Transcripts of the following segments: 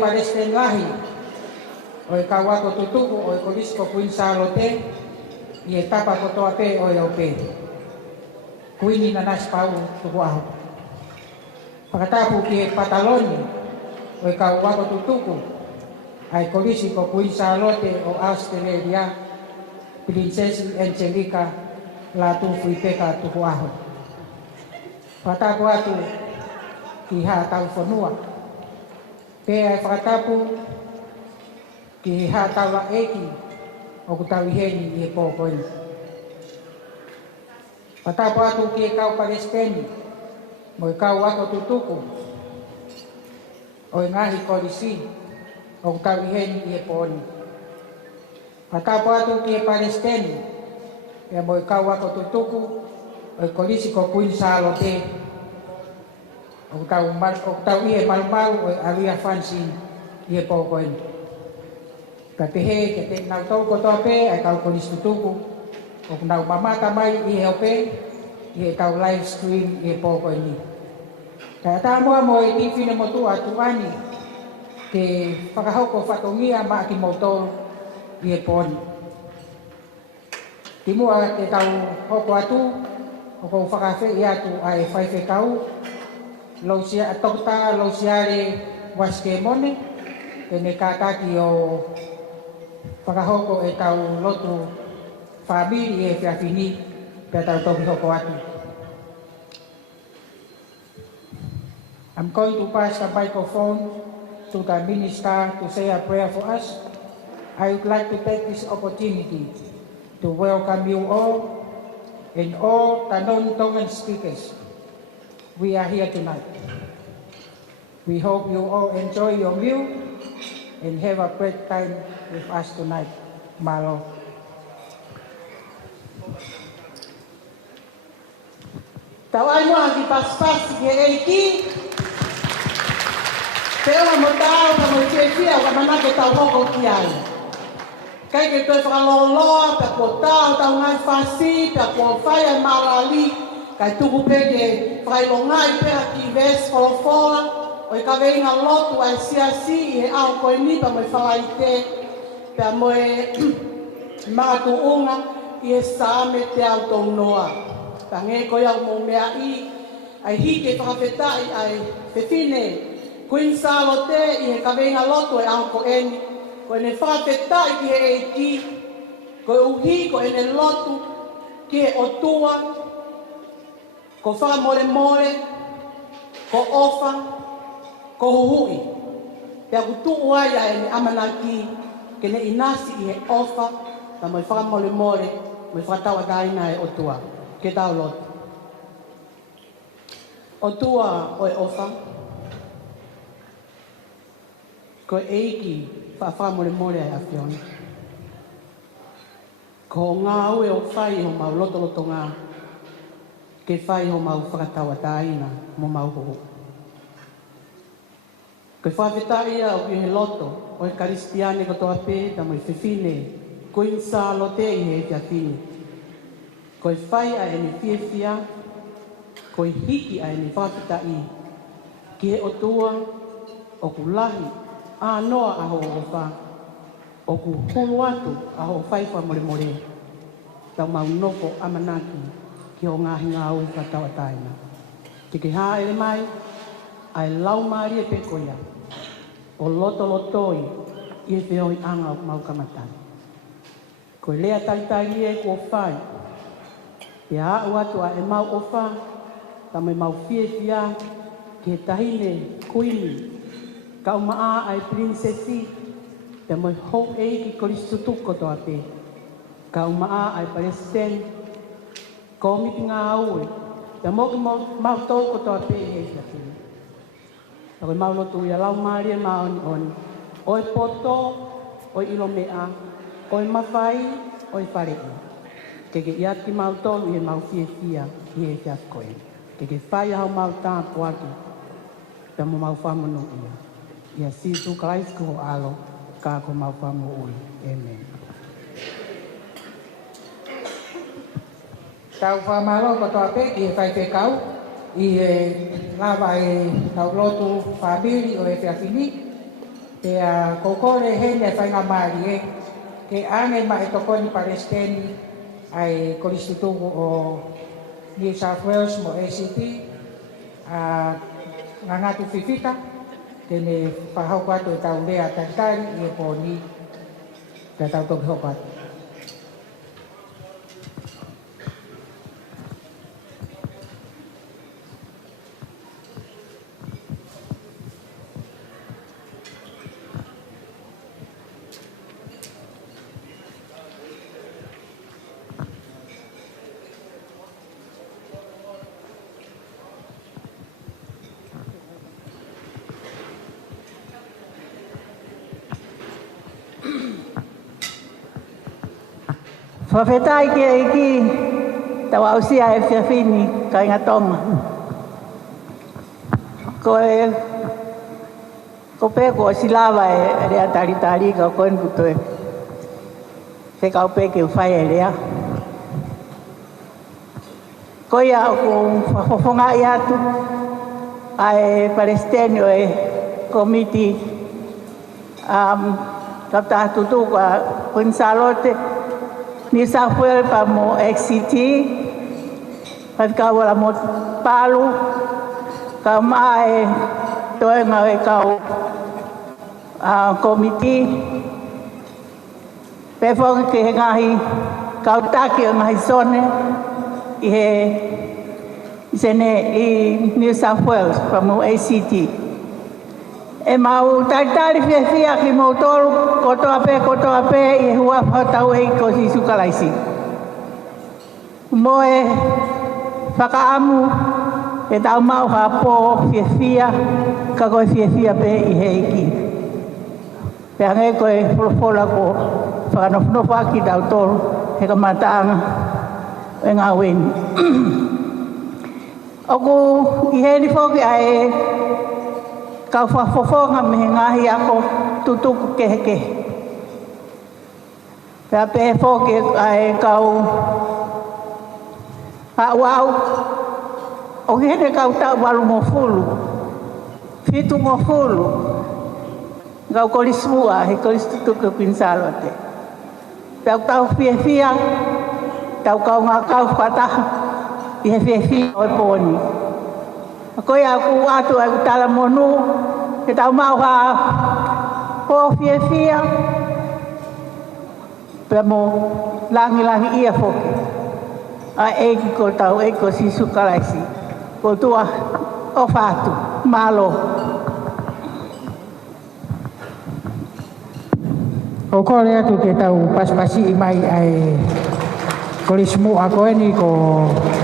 Palestine lahi o kawa ko tutuku o kolisko kuin salote i etapa ko toa pe o yau pe kuini na nas pau tuku aho pakatapu ki pataloni o kawa ko tutuku ai kolisi ko kuin salote o Australia Princess Angelica la tu fui peka tuku aho pataku atu ki ha tau fonua pe ai whakatapu ki ha tawa eki o ku tau iheni i e pōkoini. Whatapu atu ki e kau Palestini mo e kau ako tutuku o e ngahi kolisi o ku tau iheni i e pōni. Whatapu atu ki e Palestini e mo e kau ako tutuku o e kolisi ko kuin salote o tau ie malu-malu o aria fansi i e pōkoini. Ka te he, ke te nau tau kotoa pe, ai kau konis tutuku, o nau mamata mai i he ope, i he tau live stream i e pōkoini. Ka tā mua mo e tifine motu atu ani, ke whakahoko whatongia maa ki motoro i e pōni. Ti mua te tau hoko atu, o kou whakawhi i atu a e whaiwhe kau, lausia atokta lausiare waske mone e ne kātaki o whakahoko e tau lotu whamiri e whiawhini pia tau toki hoko atu. I'm going to pass the microphone to the minister to say a prayer for us. I would like to take this opportunity to welcome you all and all the non-Tongan speakers. We are here tonight. We hope you all enjoy your meal and have a great time with us tonight. Malo. Tawai mo ang ipaspas ki eiki. Pero mo tao ka mo chefia ka manake tau hoko ki ai. Kai ke toi whakaloloa, pe ko tao tau ngai fasi, pe ko whai marali, kai tuku pege whailongai pera ki ves wholofola, o i ka veinga lotu ai siasi i he ao koe nipa mo i whalai te, pea mo e mātu unga i e sāme te au tau noa. Pea nge koe au mō mea i, ai hike whakawhetai ai whewhine, kuin salo te i he ka veinga lotu e ao koe ni, koe ne whakawhetai ki he eiki, koe uhi koe ne lotu ki he otua, ko wha more more, ko ofa, ko huhui. Pea kutu uaia e ne amanaki ke ne inasi i he ofa, ta moi wha more more, moi whatawa daina e otua. Ke tau lotu. Otua o e ofa, ko eiki wha more more e awhioni. Ko ngā ue o whai o mau loto loto ngā, ke whai ho mau whakatawa tāina mo mau hoho. Koe whawhetai au ki he loto o e karistiane kotoa pē ta mo i whiwhine kuin salo te i he whiawhine. Koe whai a e ni whiawhia, koe hiki a e ni whawhetai ki he otua o ku lahi a noa a ho o wha o ku hulu atu a ho whaiwha more more tau mau noko amanaki ki o ngahi ngā ui whatawa taina. Ki ke haa ere mai, ai lau maari e pekoia, o loto lotoi i e whioi anga o mau kamatani. Koe lea taitari e kua whai, e au atu a e mau o wha, ta mai mau fie fia, ki he tahine kuini, ka umaa ai princesi, te moi hou eiki koristutuko toa pe, ka umaa ai Palestine, ko miti ngā aue, te moki mau tau ko toa pe he kia kini. Koe mau lotu ia lau maari e maoni oni, oi poto, oi ilo mea, oi mawhai, oi wharei. Ke iati mau tolu i e mau fie fia i e kia koe. Ke whai hau mau tāpu aki, te mo mau whamunu ia. Ia sisu kalaisku ho alo, kā ko mau whamu ui. Amen. Tau whamalo ko toa pe ki e whaiwhe kau, i e lawa e tau lotu whabiri o e whiawhini, Pea kokore hene whainga maari e. Ke ange ma e tokoni Palestine ai koristutungu o New South Wales mo ACT. Ngangatu fifita. Kene pahau kwato e tau lea tantari i e poni. Pea tau toki hopat. Whawhetai ki e ki tawa ausia e whiawhini ka inga tonga. Ko peko o silawa e rea tari ka koen kuto e. Whekau peke u whai e rea. Ko ia o whawhonga i atu ai Palestine o e komiti ka tātutu ka Punsalote New South Wales pa mo ACT, pagka wala mo palu, ka mae toe nga e kau komiti, pefo ke ngahi kau taki ngahi sone i he sene i New South Wales pa mo ACT. E mau taitari whiawhia ki mo tolu kotoa pe i hua whatau e ko si sukalaisi. Mo e whakaamu e tau mau hapo whiawhia ka koe whiawhia pe i he iki. Pea ngai koe wholofola ko whakanofnofa ki tau tolu he ka mataanga e ngā weni. Oku i he ni whoki ai kau whafofonga me ngahi ako tutuku kehe. Pea pe whoke ai kau hawau. O hene kau tau walu mo fulu. Fitu mo fulu. Kau kolismua he kolistutuku Punsalote. Pea tau whiawhia. Tau kau ngā kau whataha. I he whiawhia o e poni. Koe aku atu ai tala monu ke tau mau ha ho whiawhia pe mo langi ia foki a eki ko tau eko si sukalaisi ko tua o fatu malo o kore atu ke tau paspasi mai ai kolismu ako ni ko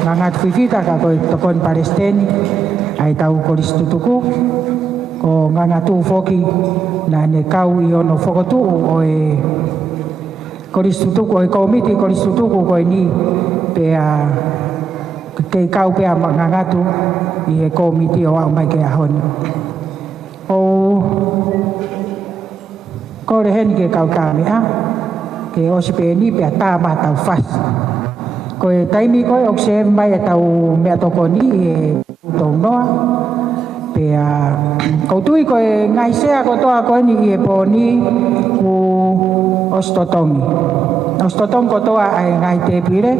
ngangat fifita ka ko tokon Palestine ai tau kolistutuku ko ngangatu foki na ne kau i ono fokotu o e kolistutuku o e komiti kolistutuku ko ni pea ke kau pea ngangatu i e komiti o au mai ke ahoni o kore hen ke kau kame a ke osipe ni pea tama tau fas ko e taimi ko e okse mai e tau mea toko ni e tau noa pea kautui ko e ngai sea ko toa ko ni e poni ku Ostotong ko toa ai ngai te pire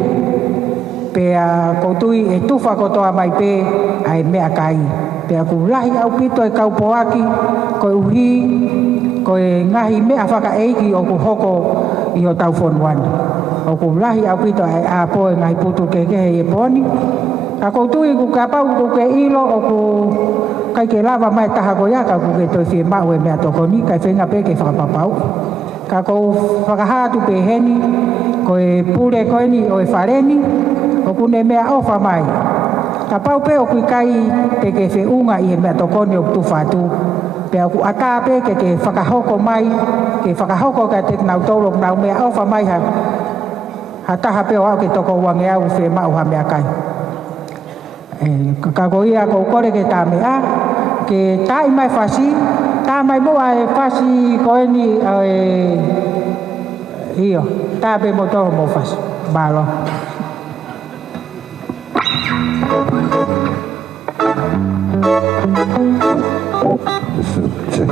pea kautui e tufa ko toa mai pe ai mea kai pea ku lahi au pito e kaupoaki ko e uhi ko e ngahi mea whaka eiki o ku hoko i o tau fonuan o ku lahi au pito ai a po e ngai putu ke e poni a kautui ku kapau ku ke ilo o ku kai ke lava mai taha ko yaka ku ke toi fie mau e mea toko ni kai whenga pe ke whakapapau ka kou whakahatu pe heni ko e pure ko ni o e whareni o ku ne mea ofa mai ka pau pe o kui kai pe ke whiunga i e mea toko ni o tu whatu pe o ku ata pe ke whakahoko mai ke whakahoko ka te nau tolo nau mea ofa mai ha taha pe o au ke toko wange au whe mau ha mea kai ka koia ko kore ke tā mea ke tā i mai whasi tā mai mua e whasi koe ni hio tā pe mo tō mo whasi balo Check.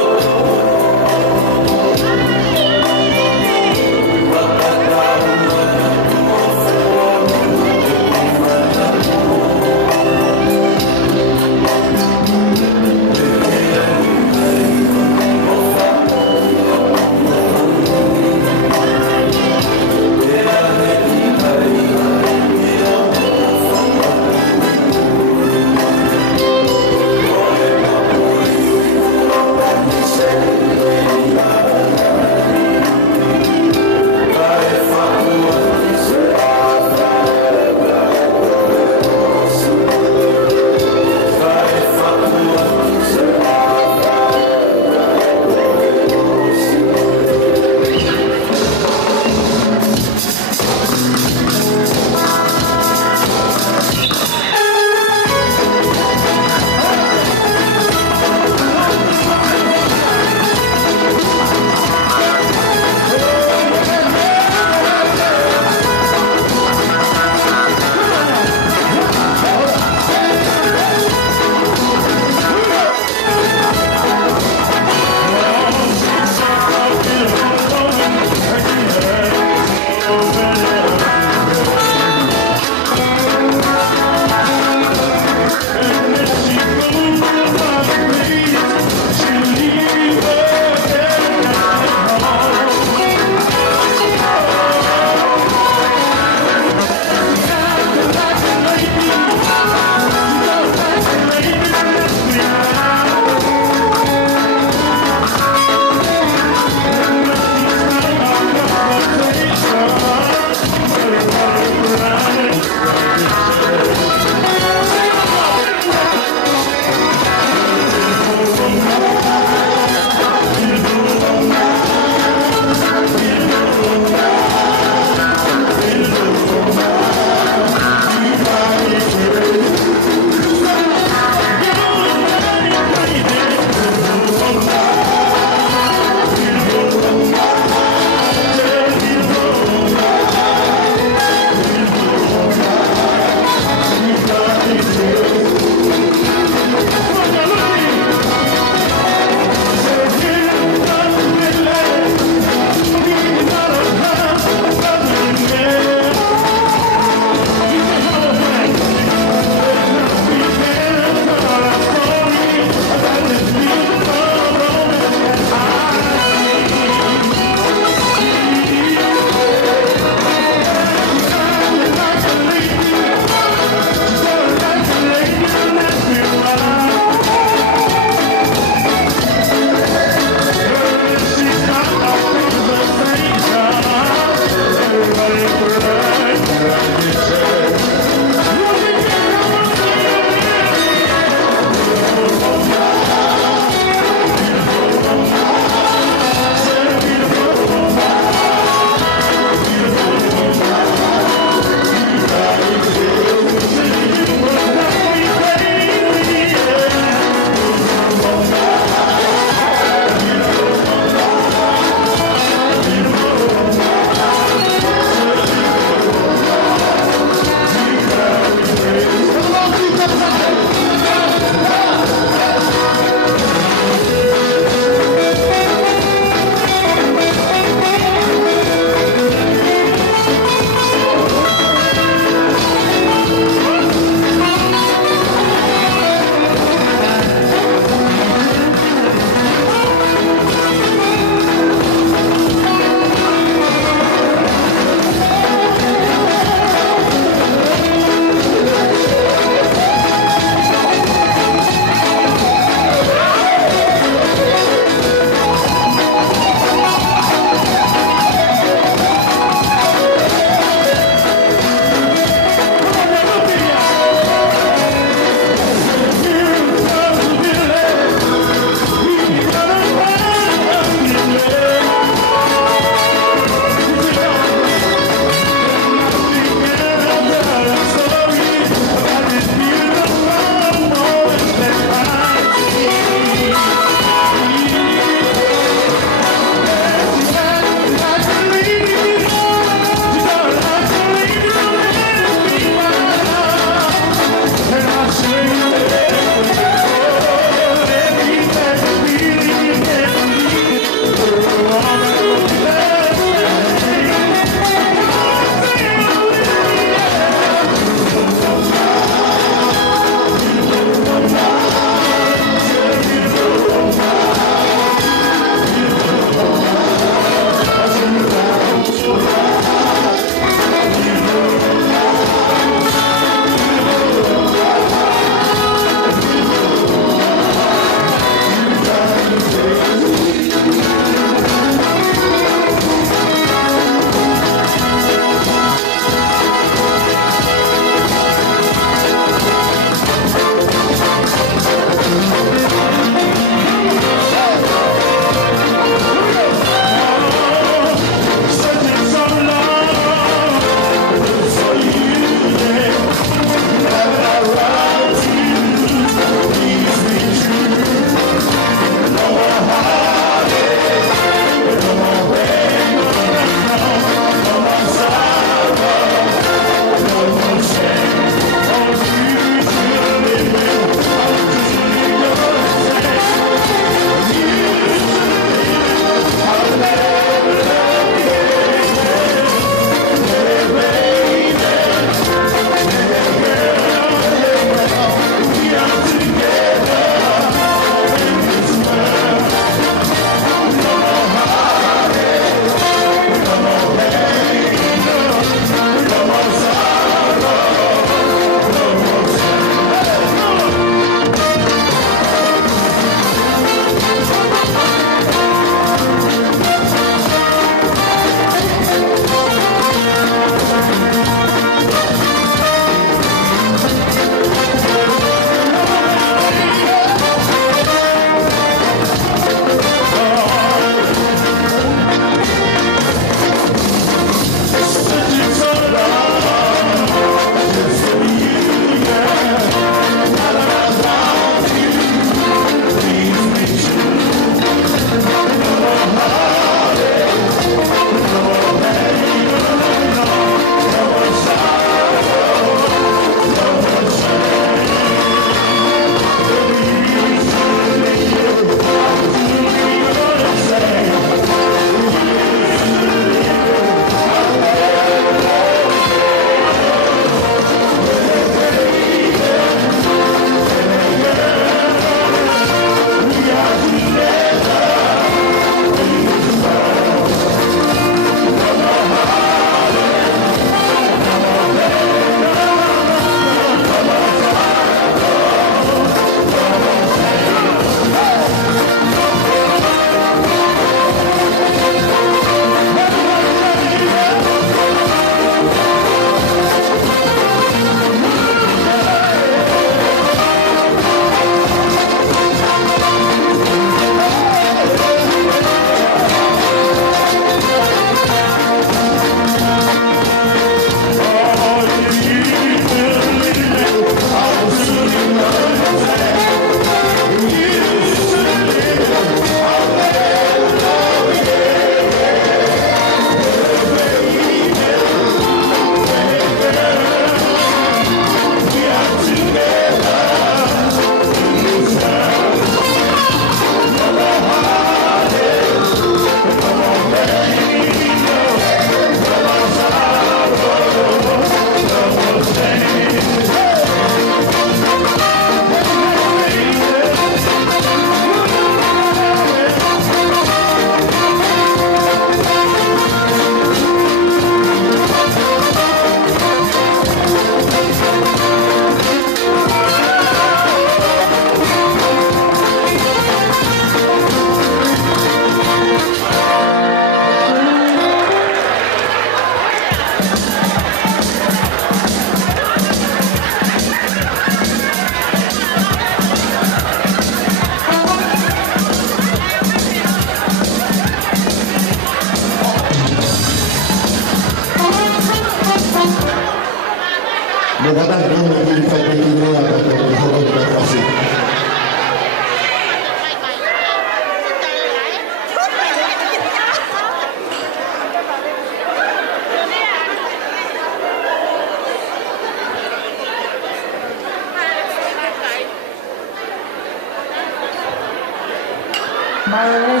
Mare,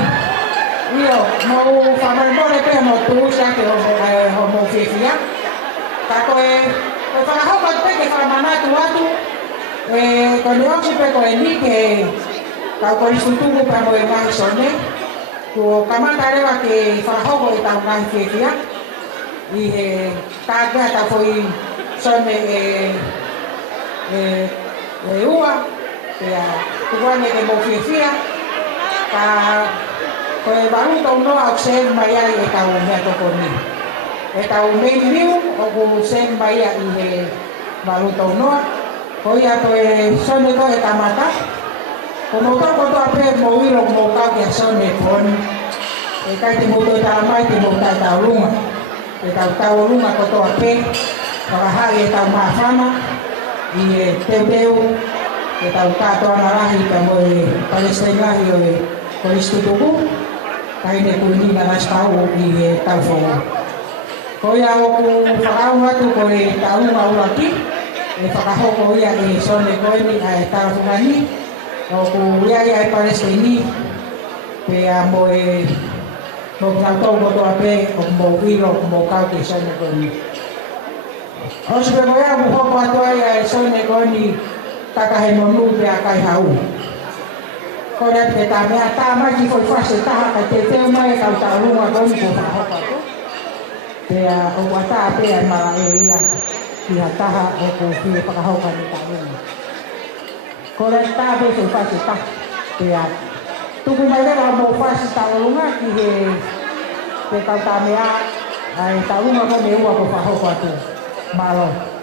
io mau fare pe mo tu sa ke mo fifia. Ta ko fa ho ko pe ke fa mana tu atu. Ko ni o pe ko ni ke ka ko isu tu pa mo e mai sone. Ko kamata rewa ke fa ho ko ta mai fifia. I ta ga ta foi sone ua ke tu wane ke mo fifia. Ka koe waru tau noa o sen mai ai e tau mea toko ni. E tau mei liu o ku sen mai ai i he waru tau noa. Ko ia koe sone ko e tamata. Ko mo toko toa pe mo wiro mo kau kia sone pon. E kai te mo toi tala mai te mo tai tau lunga. E tau lunga ko toa pe. Wakaha e tau maafana. I e teu. E tau katoa na rahi ka mo e Palestina hi o e Koristutuku, kaine kuini na nastau i tau fongo. Ko ia o ku whakau atu ko e tau mauraki, e whakahoko ia e sone koini a e tau fungani, o ku ia e Palestini, pe a mo e mo knautau mo toa pe, o mo wiro mo kau ke sone koini. O sipe mo ia mo hoko atu ai e sone koini, takahe monu pe a kai hau. Kora te ta mea ta mai ki foi fase taha ka te teo mai ka ta runga goni ko fa hopa ko. Te o wata pe ai mara e ia ki ha taha o ko fi pa hopa ni ta runga. Kora ta be foi fase ta. Te a tu ku mai le mo fase ta runga ki he te ka ta mea ai ta runga ko me ua ko fa hopa tu. Malo.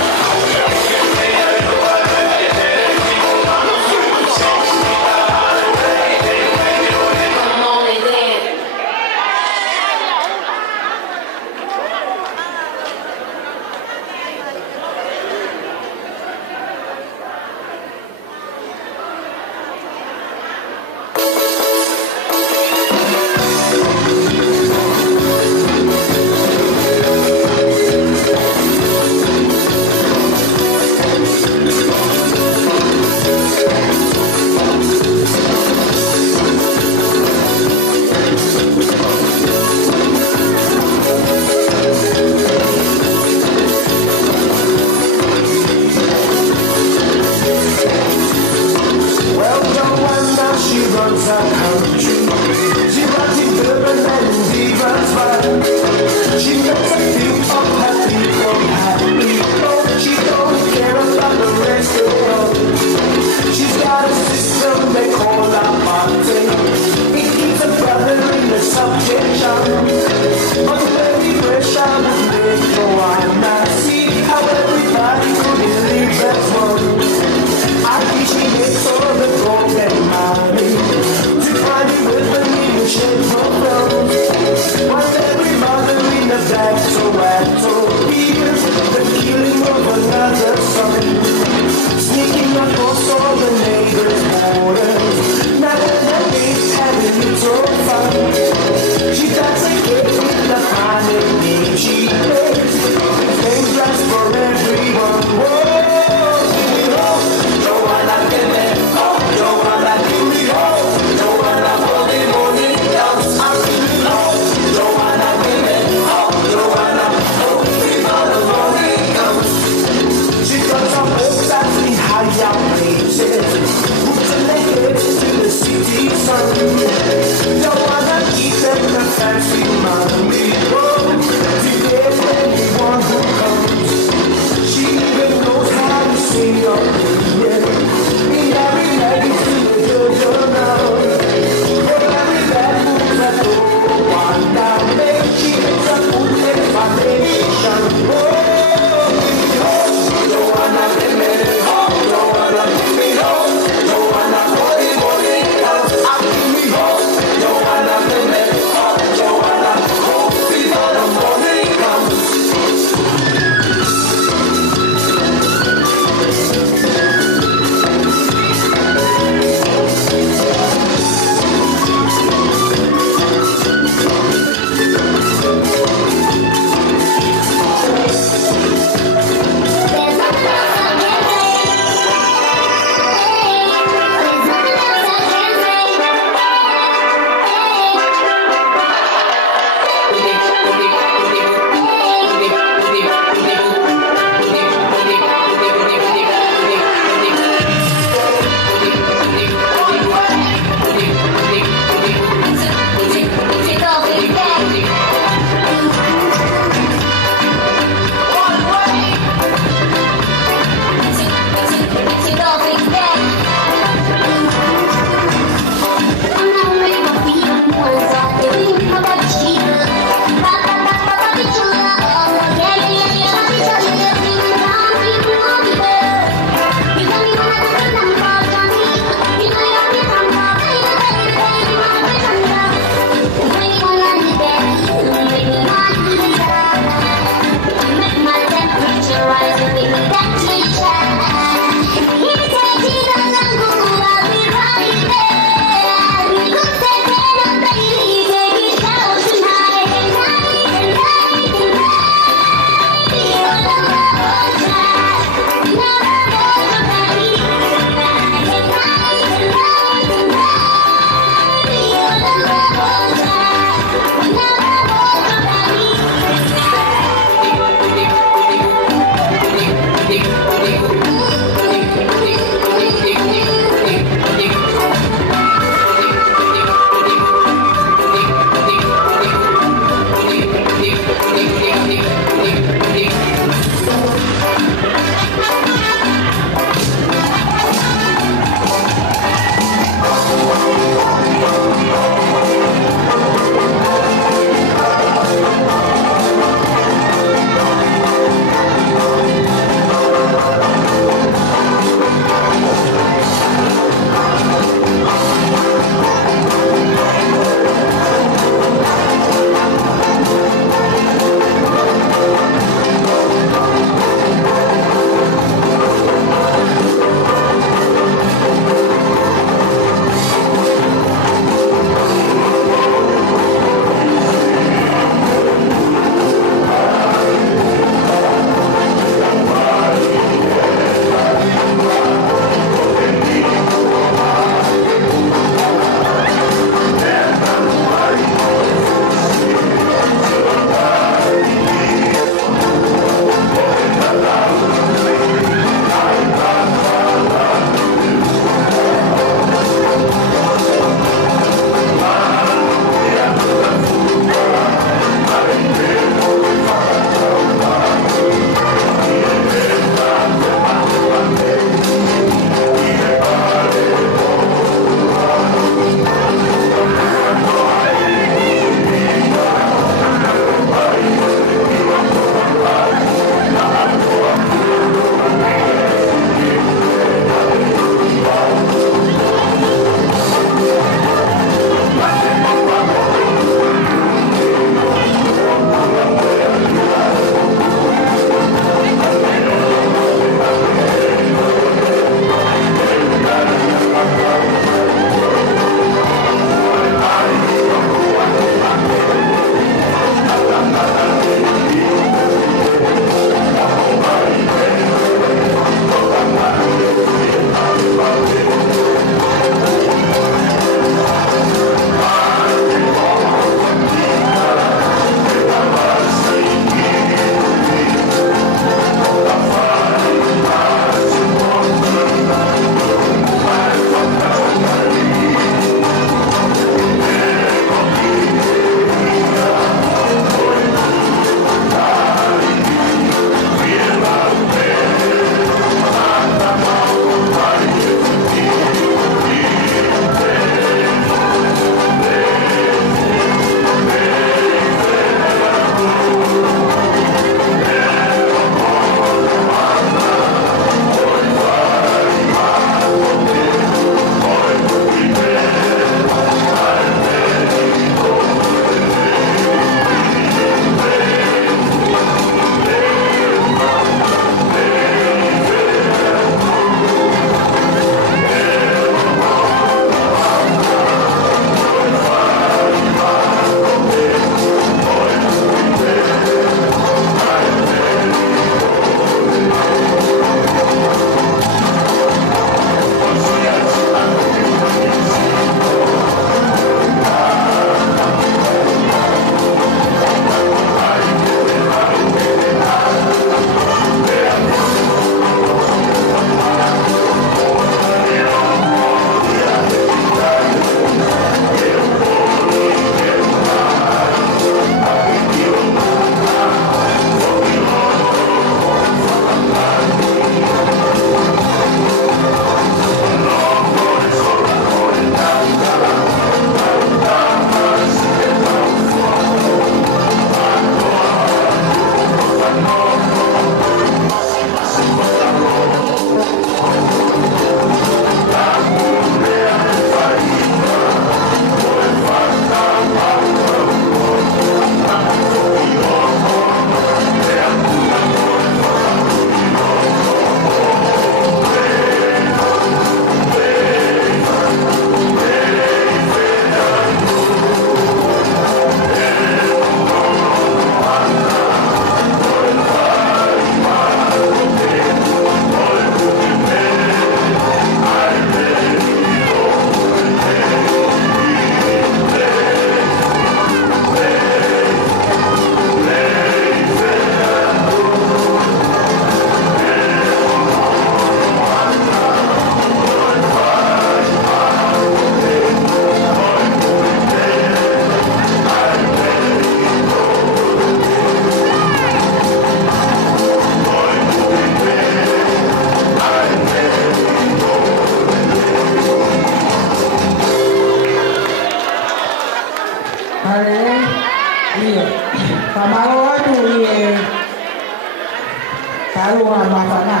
runga mawhana.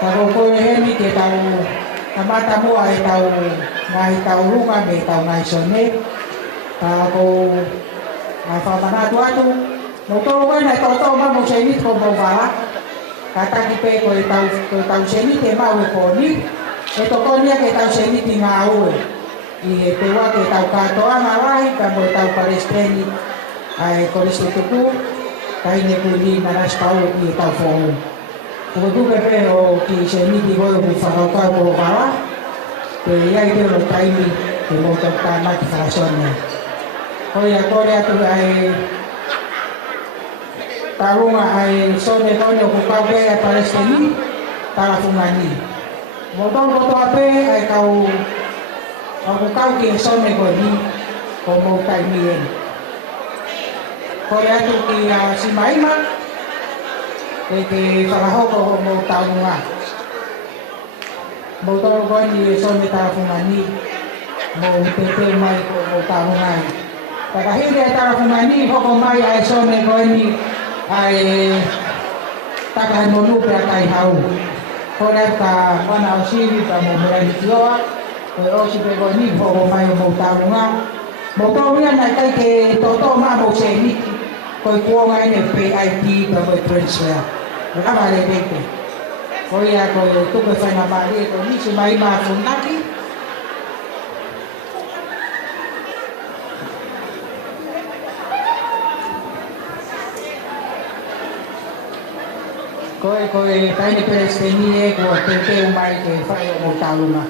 Tako koe hemi ke tau tamata mua e tau ngai tau runga me tau ngai sone. Tako whamana atu. No tō wena tō mamu senit ko mo wala. Kataki pe koe tau senit e mau e pōni. E to konia ke tau senit i ngā ue. I e te wā ke tau katoa ngā rahi ka mo tau paresteni ai koristo tuku. Kai ne kuni naras pau i e tau whongu. Ko tuke pe o ki senit i hoi o whakaukau ko wala. Te iai te o taimi te mo tau tānaki whakasone. Hoi a kore atu ai tarunga ai sone kone o kukau pe ai Palestini, tarafungani. Motong koto ape ai kau o kukau ki sone koni, ko mau taimien. Kore atu ki Simaima, e ke whakahoko o mau taunga. Motong koni sone tarafungani, mau tete mai ko mau taungai. Takahiri ai tarafungani, hoko mai ai sone koni, ai takai monu pe akai hau. Kore ka wana o siri pa mo merani tioa. Koe o si pe koe ni hoko mai o mau taunga. Mo tōria nai kai ke toto ma mo se niki. Koe kuonga ene PIT pa koe transfer. Rama le peke. Koe a koe tupe whaina maari e koe nisi mai maa funaki. Koe taini Palestini e ko te teo mai ke whai o mo taunga.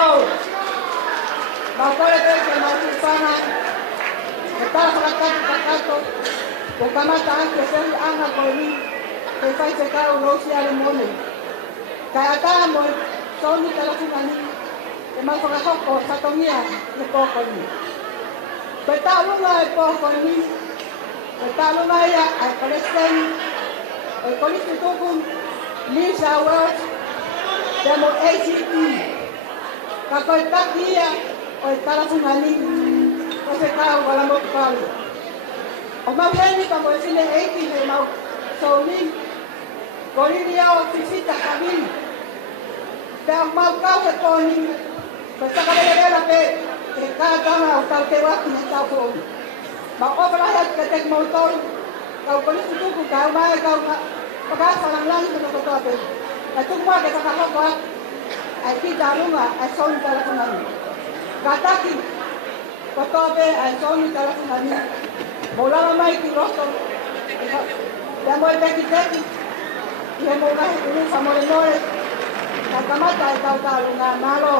Malo. Bakole te maupana. Kita kato. O kamata anke se anga ko ni. Te fai se ka o si ale mole. Ka ata mo soni kala funani. E ma ko ko satongia ni ko ni. Beta lunga e ko ni. Beta lunga ya ai Palestine. E ko ni tukun Lisa Wells. Demo ACT. Kako takia o kala funani. O se ka o la mo palo. O mawheni pa mo sile 80 he mau soni. Koriria o fisita kabini. Te mau kau se koni. Basta ka le pe. Ke ka tama o tal te wa ni ta ko. Ma o bala ya ke tek mo tol. Kau koni tu ku ka ma ka pa sa lang lang ko to pe. Ka tu ma ke ka ka ko. Ai ki darunga ai soni tala kunani. Kataki. Ko to pe ai soni tala kunani. Bola mai ki rosto. Ya mo te ki teki. Ia mo ngai kunu samore noe. Kakamata e tau nga malo.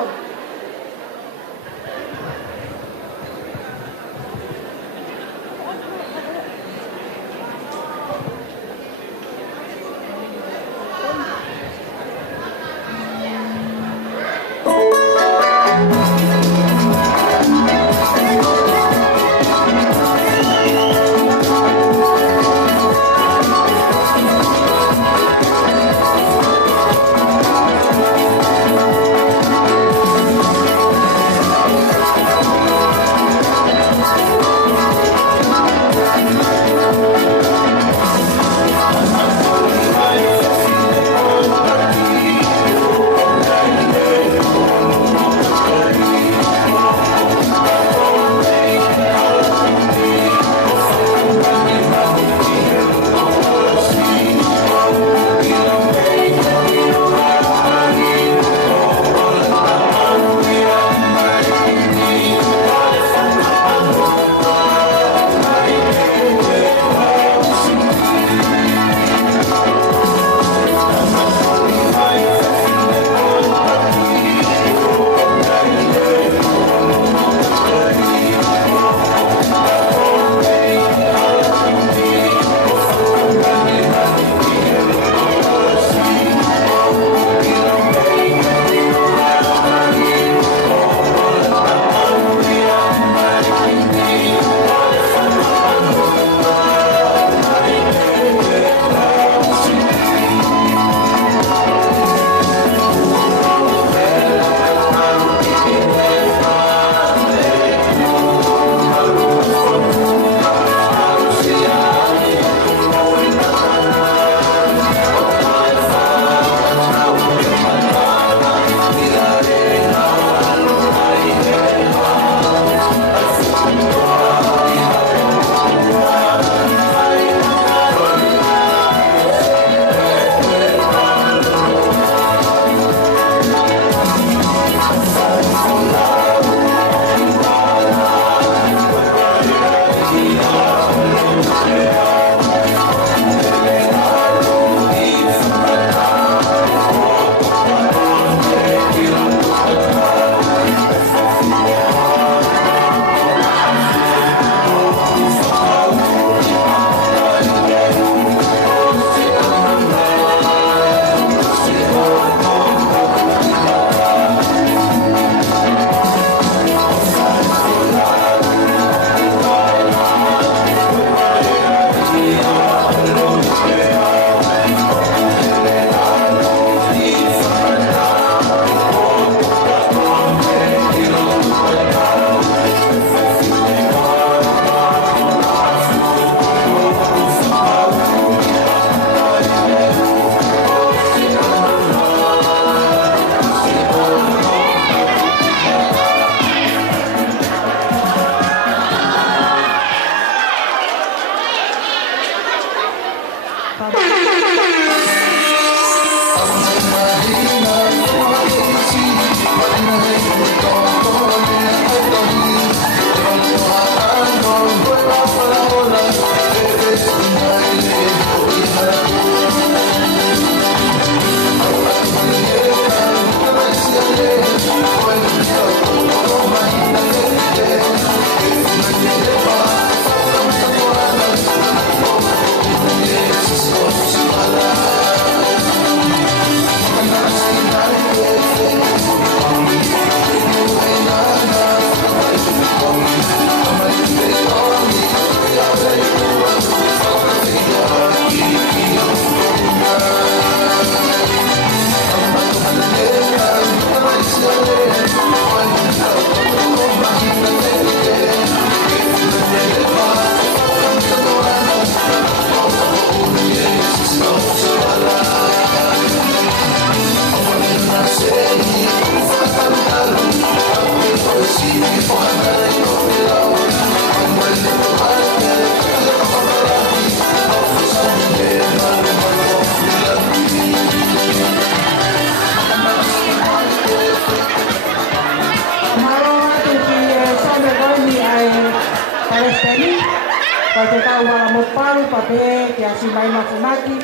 paru pa pe ke asi mai mafunaki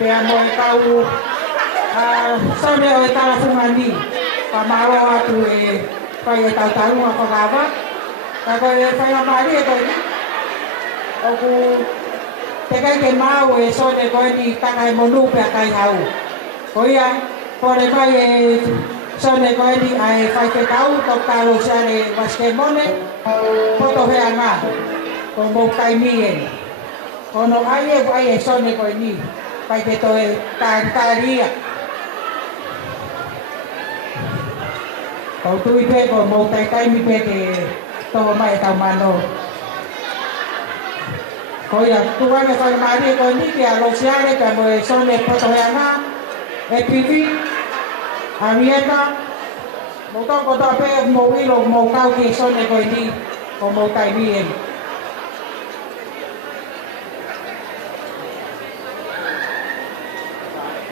pe amo e kau sone o e tala fungani pa maro atu e pai e tau tarunga whakawa ka koe e whainga maari e koe ni oku te kai ke mau e sone koe ni takai monu pe a kai hau ko ia pore mai e sone koe ni ai whai ke tau tau talo siare waske mone poto hea ngā ko mou kai mi e ono ai e sone koe ni pai ke toe tāria kau tui pe ko mou tai mi pe ke toa mai tau mano ko ia tuwa ke whai maari koe ni ke alo siare ka mo e sone poto hea ngā e piwi Arieta, mo tau ko tape mo ilo mo kau ki sone koe ni o mo tai mien.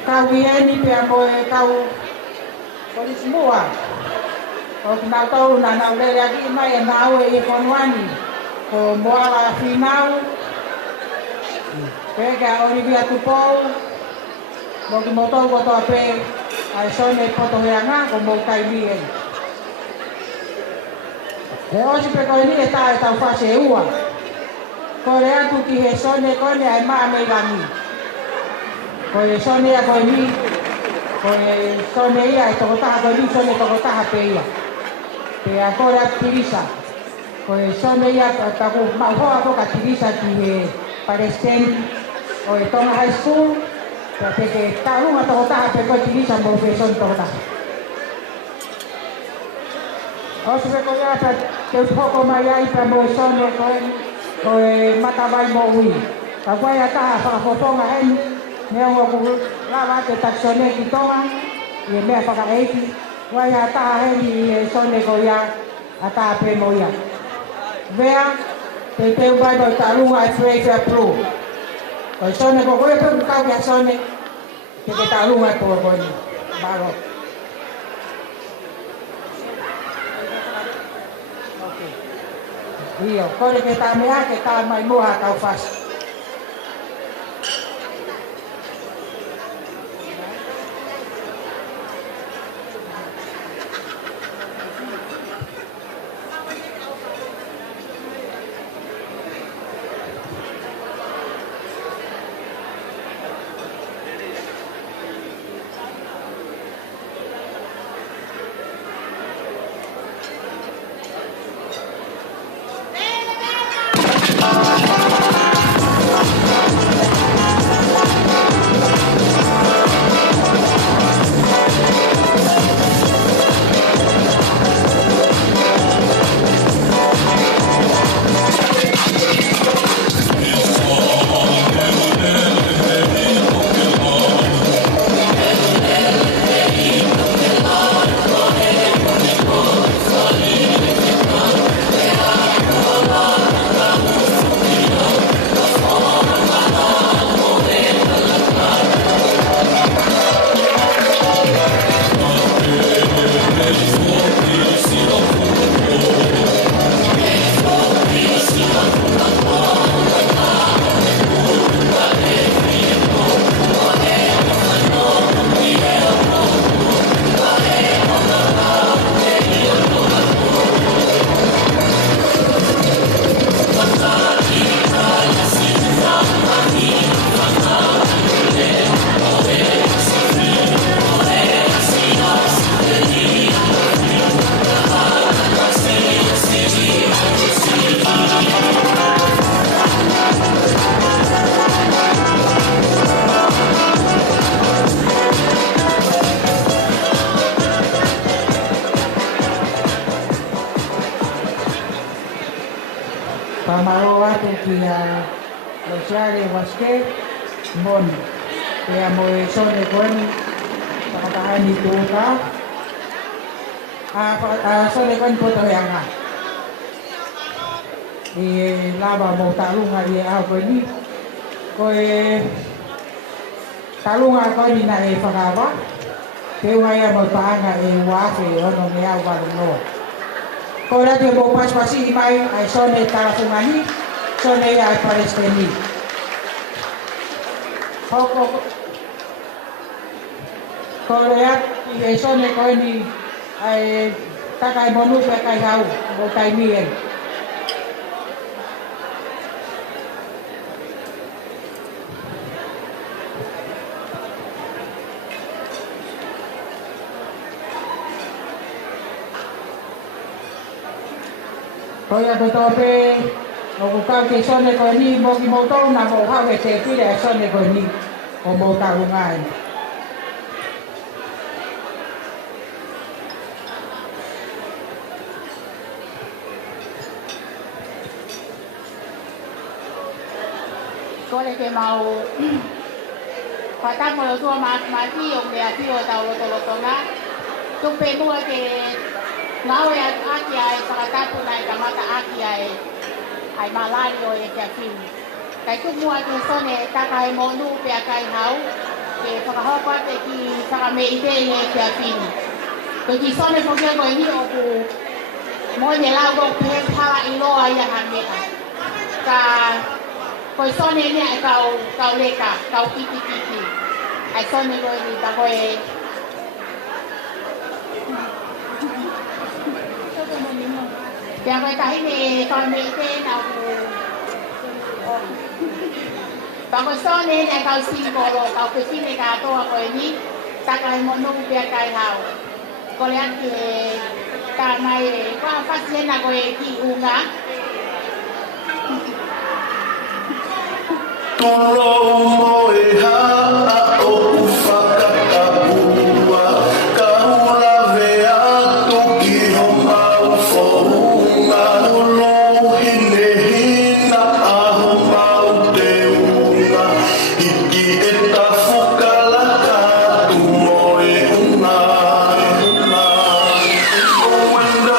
Kau ni pe mo e kau polis mua. O na tau na na le lagi mai na o e konwani. Ko mo ala finau. Pega Olivia Tupou. Mo tau ko tape ai sone poto hea ngā ko mou tai mien. E osi pe koe ni e tae tau whase e ua. Ko re atu ki he sone koe ni ai maa mei rangi. Ko e sone a koe ni, ko e sone ia e toko taha koe ni, sone toko taha pe ia. Pe a kore atu tirisa. Ko e sone ia taku mauhoa toka tirisa ki he Palestine o e Tonga High School. Pe ke tarunga toko taha pe koe tirisa mo pe son toko taha. O se pe koe ata te upoko mai ai pa mo e sone koe matawai mo ui. Ka koe a taha whakapoponga heni, mea ua ku lawa te taksone ki tonga, i e mea whakaeiti. Koe a taha heni i e sone koe a taha pe mo ia. Vea, te teu bai mo tarunga e Fraser Pro. Koe sone ko koe pe kau kia sone, te tarunga e po koe ni. Baro. Iyo, kore ke tā mea ke tā mai moha kau whasi. Pamaro atu ki a Losiare Waske, Mon, te a moe sone koeni, pakatahani tuka, a sone koeni poto heanga. I lava mo talunga i a koeni, koe talunga koeni na e whakawa, te uhaia mo paanga e wafe ono me au walungoa. Ko rati mo paspasi mai ai sone tarafungani sone ai Palestini Hoko koreak I sone ko ni ai takai monu pe kai hau mo kai mien. Koya beto pe mo ka ke sone ko ni mo ki mo to na mo ha ke te pi de sone ko ni o mo ka ngai. Có lẽ cái màu phải tăng vàoตัวมาที่โรงเรียนที่เราเตาโตนะจงเป็นด้วยque now ya aquí hay para estar por ahí camata aquí hay malario y que aquí cái chút mua cái son này ta cái món nu về cái háo que para học qua cái para mấy cái que aquí cái gì son này không biết gọi như ở khu mỗi nhà lao động thuê thà ilo ai hàng này cả coi son này nè cậu lê cả cậu kiki ai son này rồi thì ta coi cái cái này còn mấy cái nào bằng cái son này nè cậu xin cô rồi cậu cái xin này cả tôi coi ní ta cái món nông về cái nào có lẽ thì ta này qua phát hiện là coi kỳ uống á Tolo moe ha o whakakapua Kahula vea tuki ho mau whaunga Tolo hine hina aho mau te unga Iki e ta whukalaka tu moe unai Owenda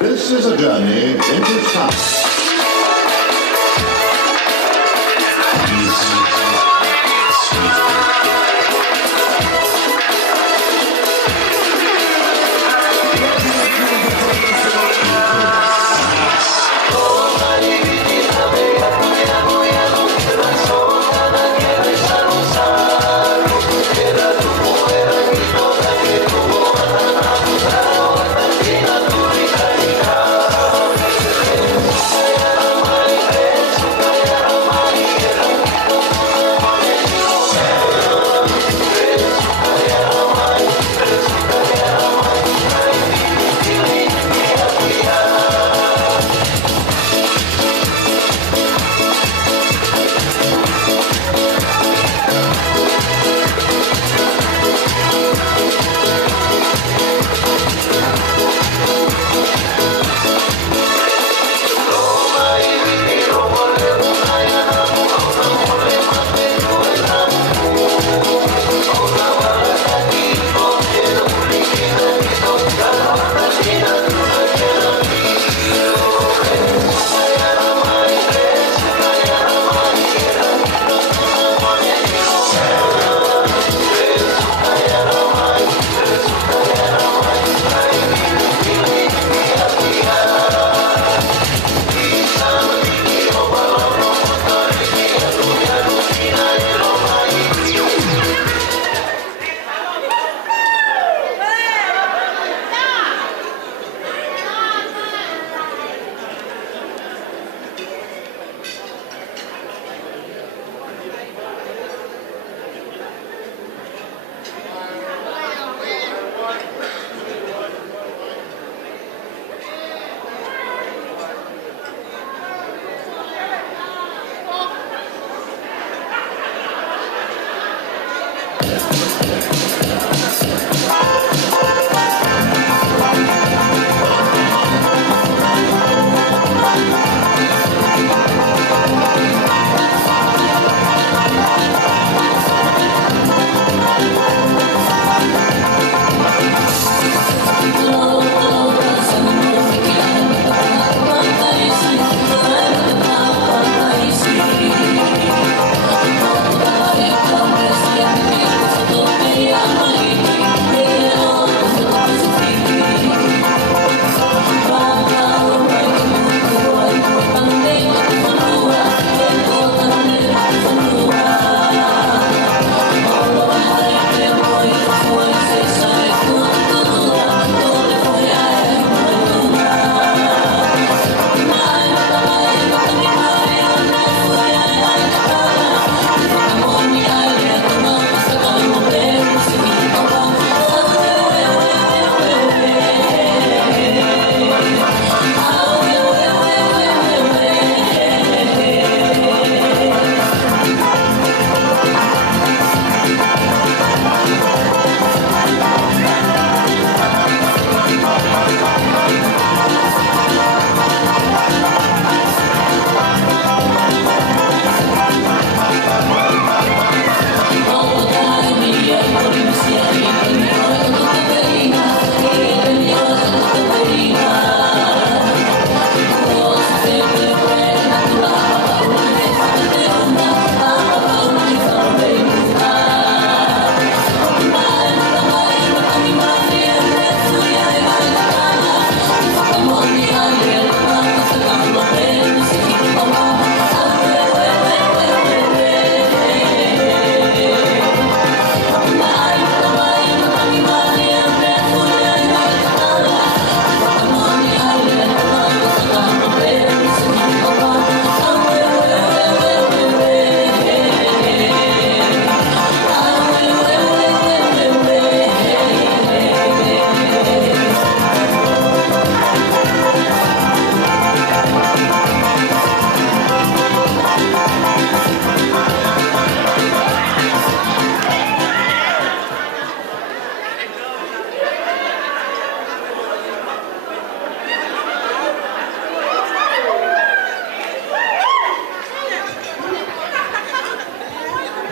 This is a journey into time.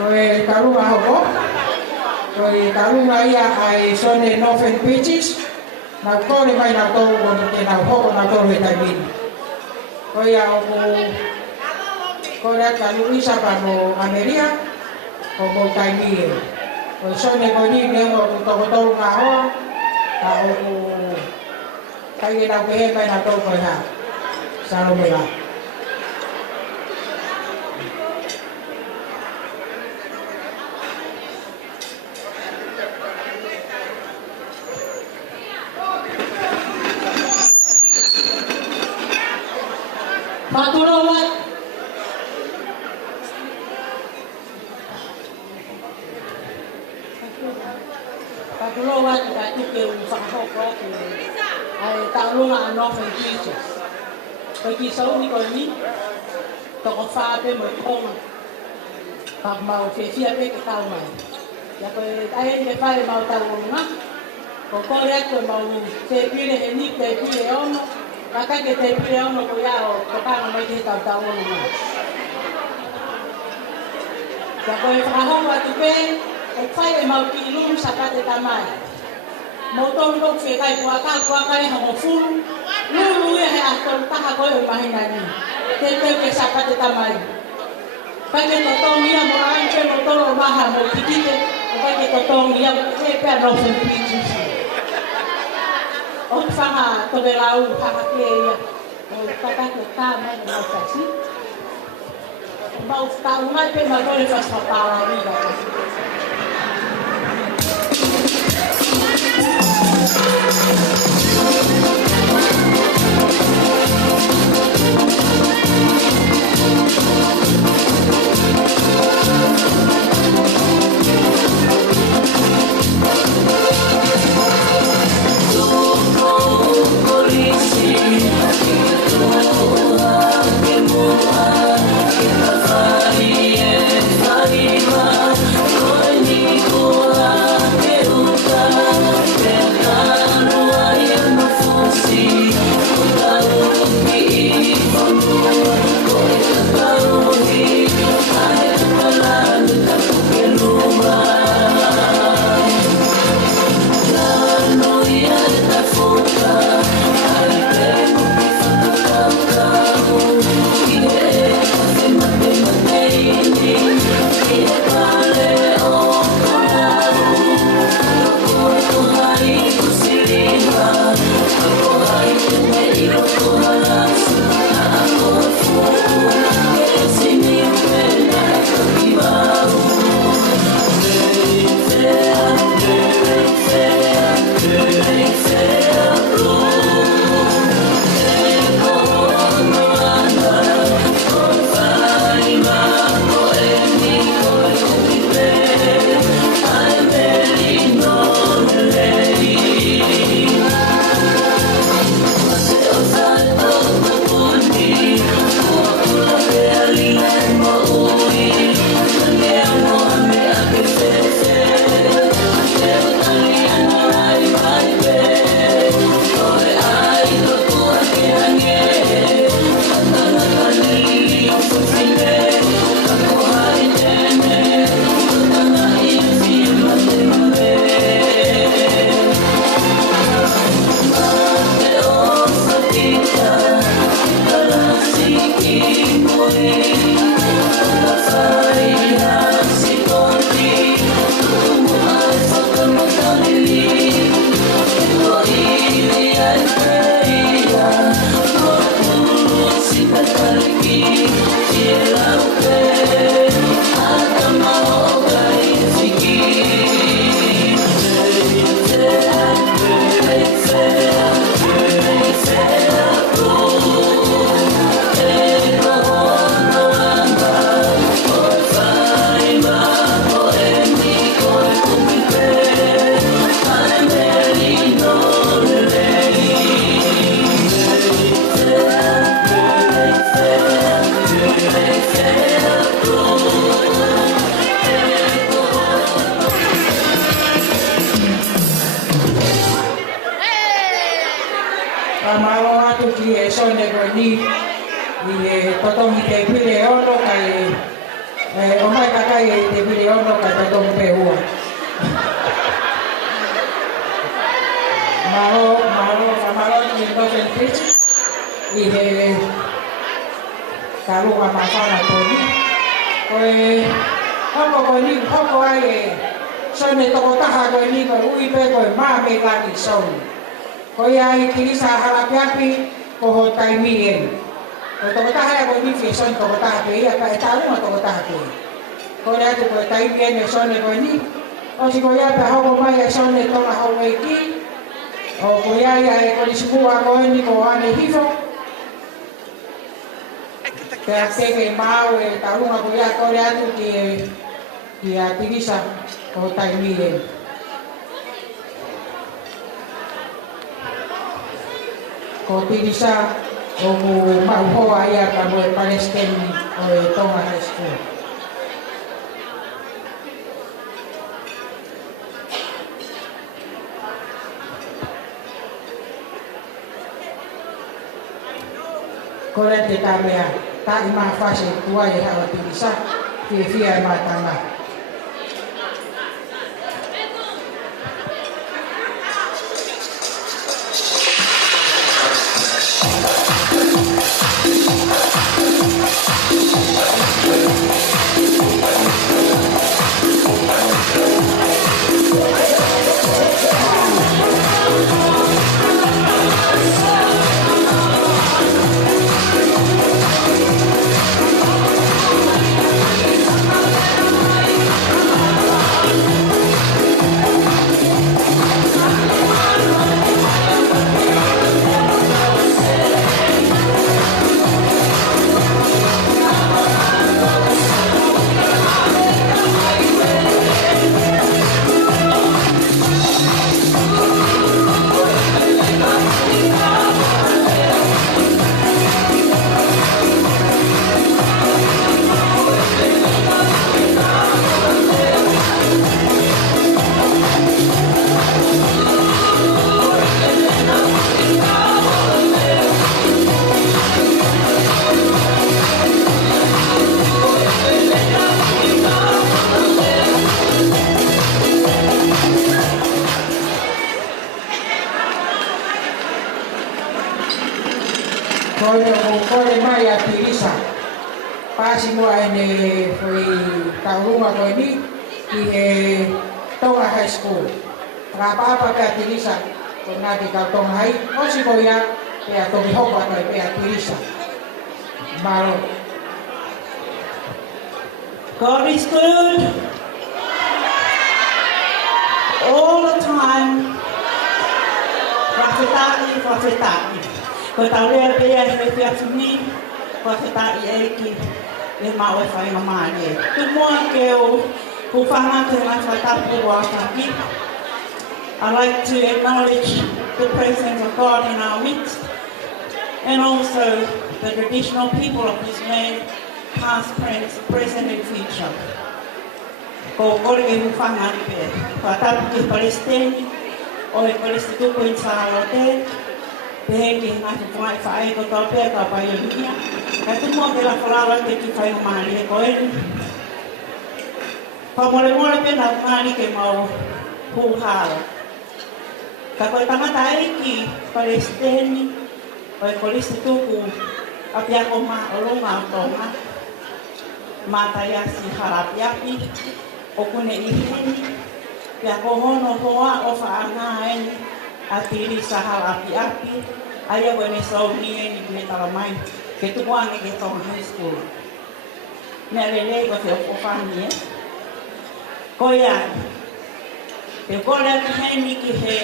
Koe karunga hoko. Koe karunga ia ai sone Northern Beaches. Nau kore mai nau tau kone te nau hoko nau tau he taimini. Koe ia oku kore aka Luisa pa mo Ameria. Ko mo taimini. Koe sone koni nengo ku toko tau ngā hoa. Ka oku kai nau kehe mai nau tau koe ha. Salome la. Patulowat. Patulowat ka tuke usahoko ku ai taulunga Northern Beaches. Pagi sau ni koni toko fape mo kong pag mau fefia pe ke tau mai. Ya ko ai le fare mau taulunga. Ko kore ko mau te pire he ni te pire ono. Maka ke te pire ono ko yao ko pa mai ke tau taulunga. Ya ko e faho wa tupe o fai e mau ki lum sapate tamai. Motor ko fe kai kwa kai ha mo fulu. Lulu ya he aktor taha ko e mahinani. Te ke sapate tamai. Pake totong ia mo ai pe motor maha mo kitite. Pake totong ia e pe no fe pichi. O fanga to belau taha ke ia. O tata ke tamai no tasi. Mau ta mai pe ma dole fas papala vida. O mai kakai e te vire ono ka te tongu pe hua. Maro ni Northern Beach i he karunga mawhana tōni. Koe hoko ai e sone toko taha koe ni koe ui pe koe maa me lani soni. Koe ai kirisa harapiapi ko ho taimi e. Koe toko taha e koe ni fie soni toko taha pe ia ka e tarunga toko taha pe. Koe atu koe taimi e me sone koe ni. Osi koe ia pe hoko mai e sone tonga hau e ki. O koe ia e koe nisipua koe ni ko ane hifo. Te a teke mau e tarunga koe ia koe atu ki a tirisa ko taimi e. Ko tirisa o mauhoa ia ka moe Palestine o e Tonga High School. Kore te ka mea, ta i maa whase tua e hawa tirisa, ki e whia e maa tanga. Kore mai a tirisa. Pasi mua ene foi taurunga koe ni ki he Tonga High School. Rapapa pe a tirisa ko ngati ka Tonga hai. Osi ko ia pe a toki hopa koe pe a tirisa. Maro. God is good all the time. Profetaki. Ko taurea pea he pia tuni, profetaki e ki e mau e whai mamari e. Tu mua ke o pufanga te mai whaitapu o ataki. I like to acknowledge the presence of God in our midst and also the traditional people of this land, past, present and future. Ko kore ke pufanga ni pea. Whaitapu ki Palestine, o e Palestituko in Sarawote, Pehe ki ngā tu whai whae ko tau pēr ka pai o lunia. Ka tu mua ke la whalawa te ki whai o maari e koe. Pa mole pēna maari ke mau pūhara. Ka koe tangata e ki Palestini, o e kolisi tuku a pia ko maa o lunga o tonga. Mata yasi harapi api, o kune iheni, pia ko hono hoa o whaanga eni. A tirisa harapi api, aia wene sau ni e ni kune taramai, ke tukuange ke Tonga High School. Mea lelei ko te opofani e. Ko ia, te kore ati heni ki he,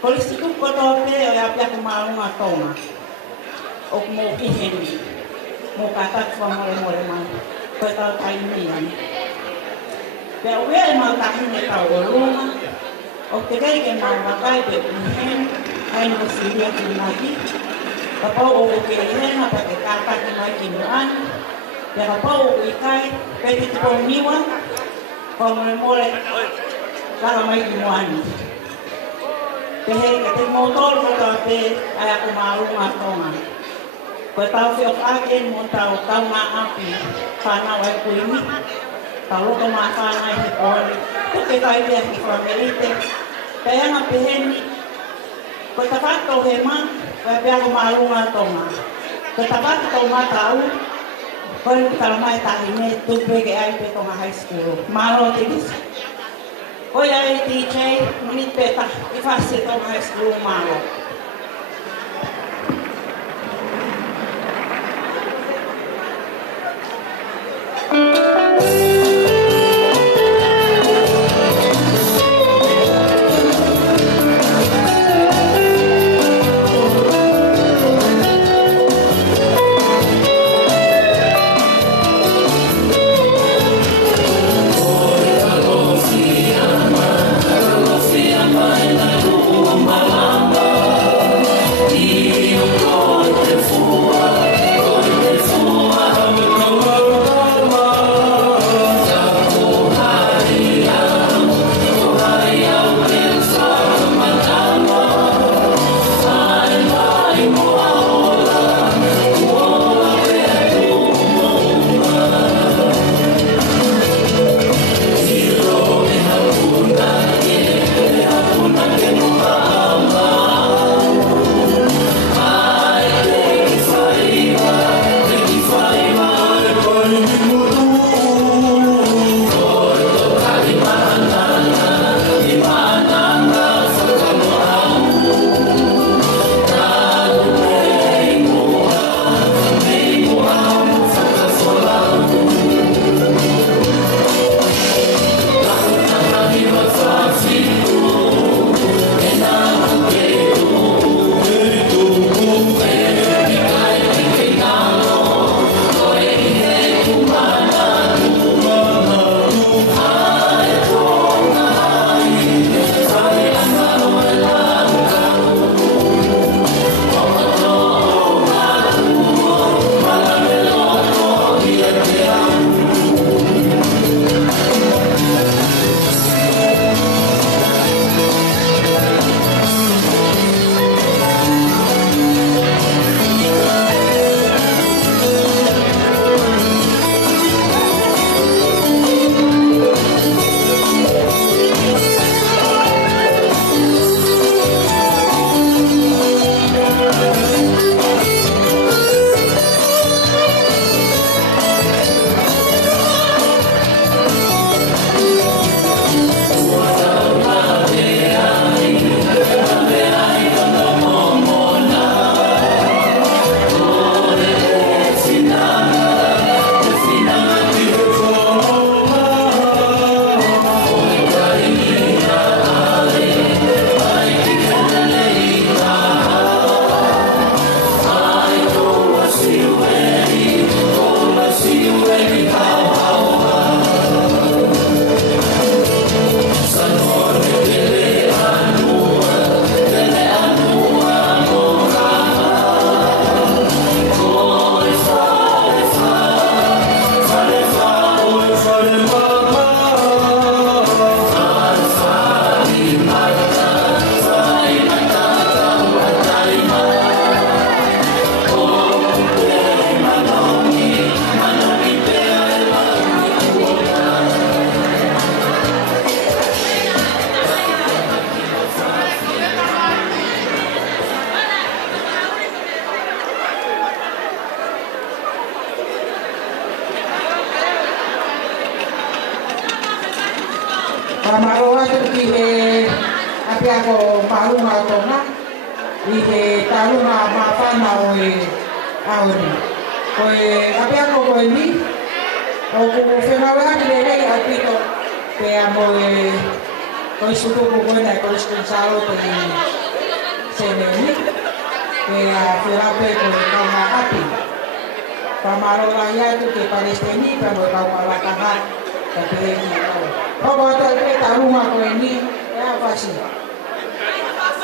kolisi tuko tō pe o ia pia kumarunga Tonga. O kumo ki heni, mo katatua more mai, ko e tau taimi ani. Pea ue e mau tahine tau o lunga, o te kei ke mau wakai pe uhen, ai no siria ki maki. Ka pau o ke ihenga pa ke kātaki mai ki nuani. Te ka pau o i kai, pe te tipo niwa, o mole kara mai ki nuani. Te hei ka te motoro ko tau te ai ako marunga Tonga. Koe tau whio whaake mo tau ngā api whanau ai kuimi. Tau loko mā whanai he ori. Tuke kai pia ki whamerite. Kei anga peheni. Koe ta whato he mā, koe pia ko mārunga tonga. Koe ta whato mā tau, koe ki taramai tahi me tupe ke ai pe tonga high school. Māro te kisi. Koe ai DJ, minit peta, i whasi tonga high school māro. Pamaroa ki he api ako palunga tonga i he talunga mapana o e auri. Koe api ako koe ni o ku whenawea ki le rei apito pe amo e koe sutuku koe nei koe skonsalo to ni sene ni pe a whirape koe kaunga api. Pamaroa ia tu ke Palestini pe mo kaunga lakaha ka pe ni au. Kau ada kita rumah kau ini, ya apa sih?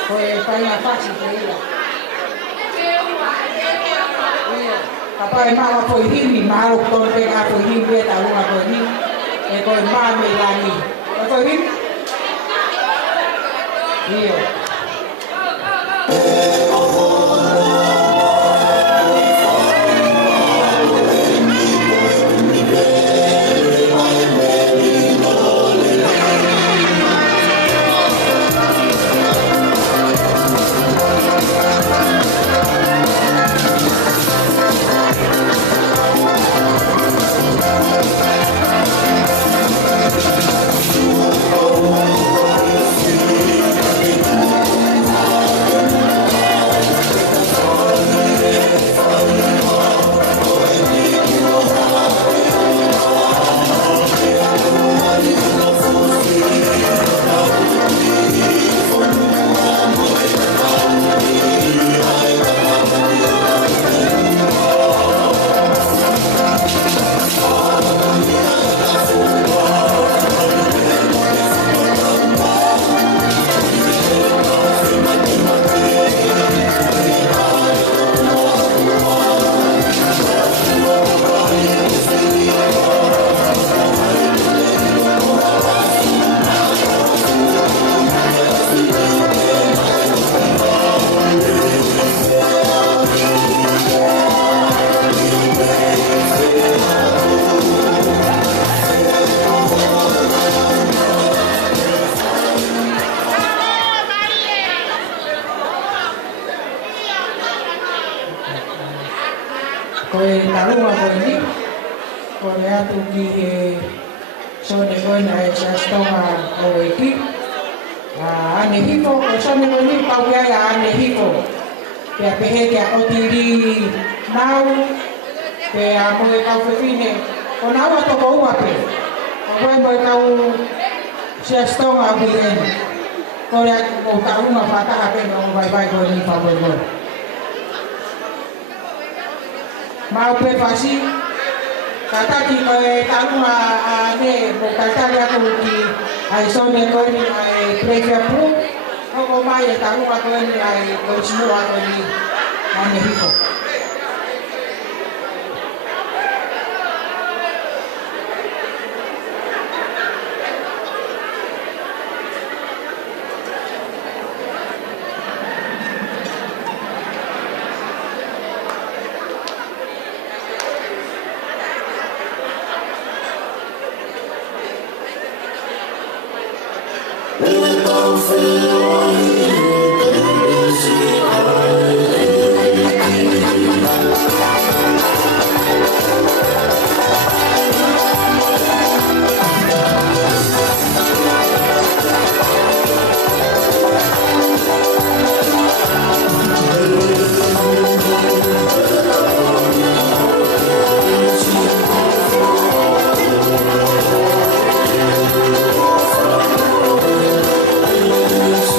Kau tanya apa sih dia? Apa emang kau ini malu kau tengah kau ini dia tahu kau ini, kau emang melani, kau ini? Iya. koe tarunga koe ni, koe atu ki e sone koe na e sa stonga o e ki. Ane hiko, o sone koe ni pau kia ia ane hiko. Pea pehe kia o tiri nau, pea moe kau whewhine, o nau a toko ua pe. O koe moe kau sa stonga o hireni. Koe o tarunga whataha pe no vai vai koe ni whakoe koe. Mau pe pasi, kataki koe tarunga ne, mo katari aku ki ai sone koe ni ai prefia pru, hoko mai e tarunga koe ni ai koe smua koe ni ane hiko. Yes.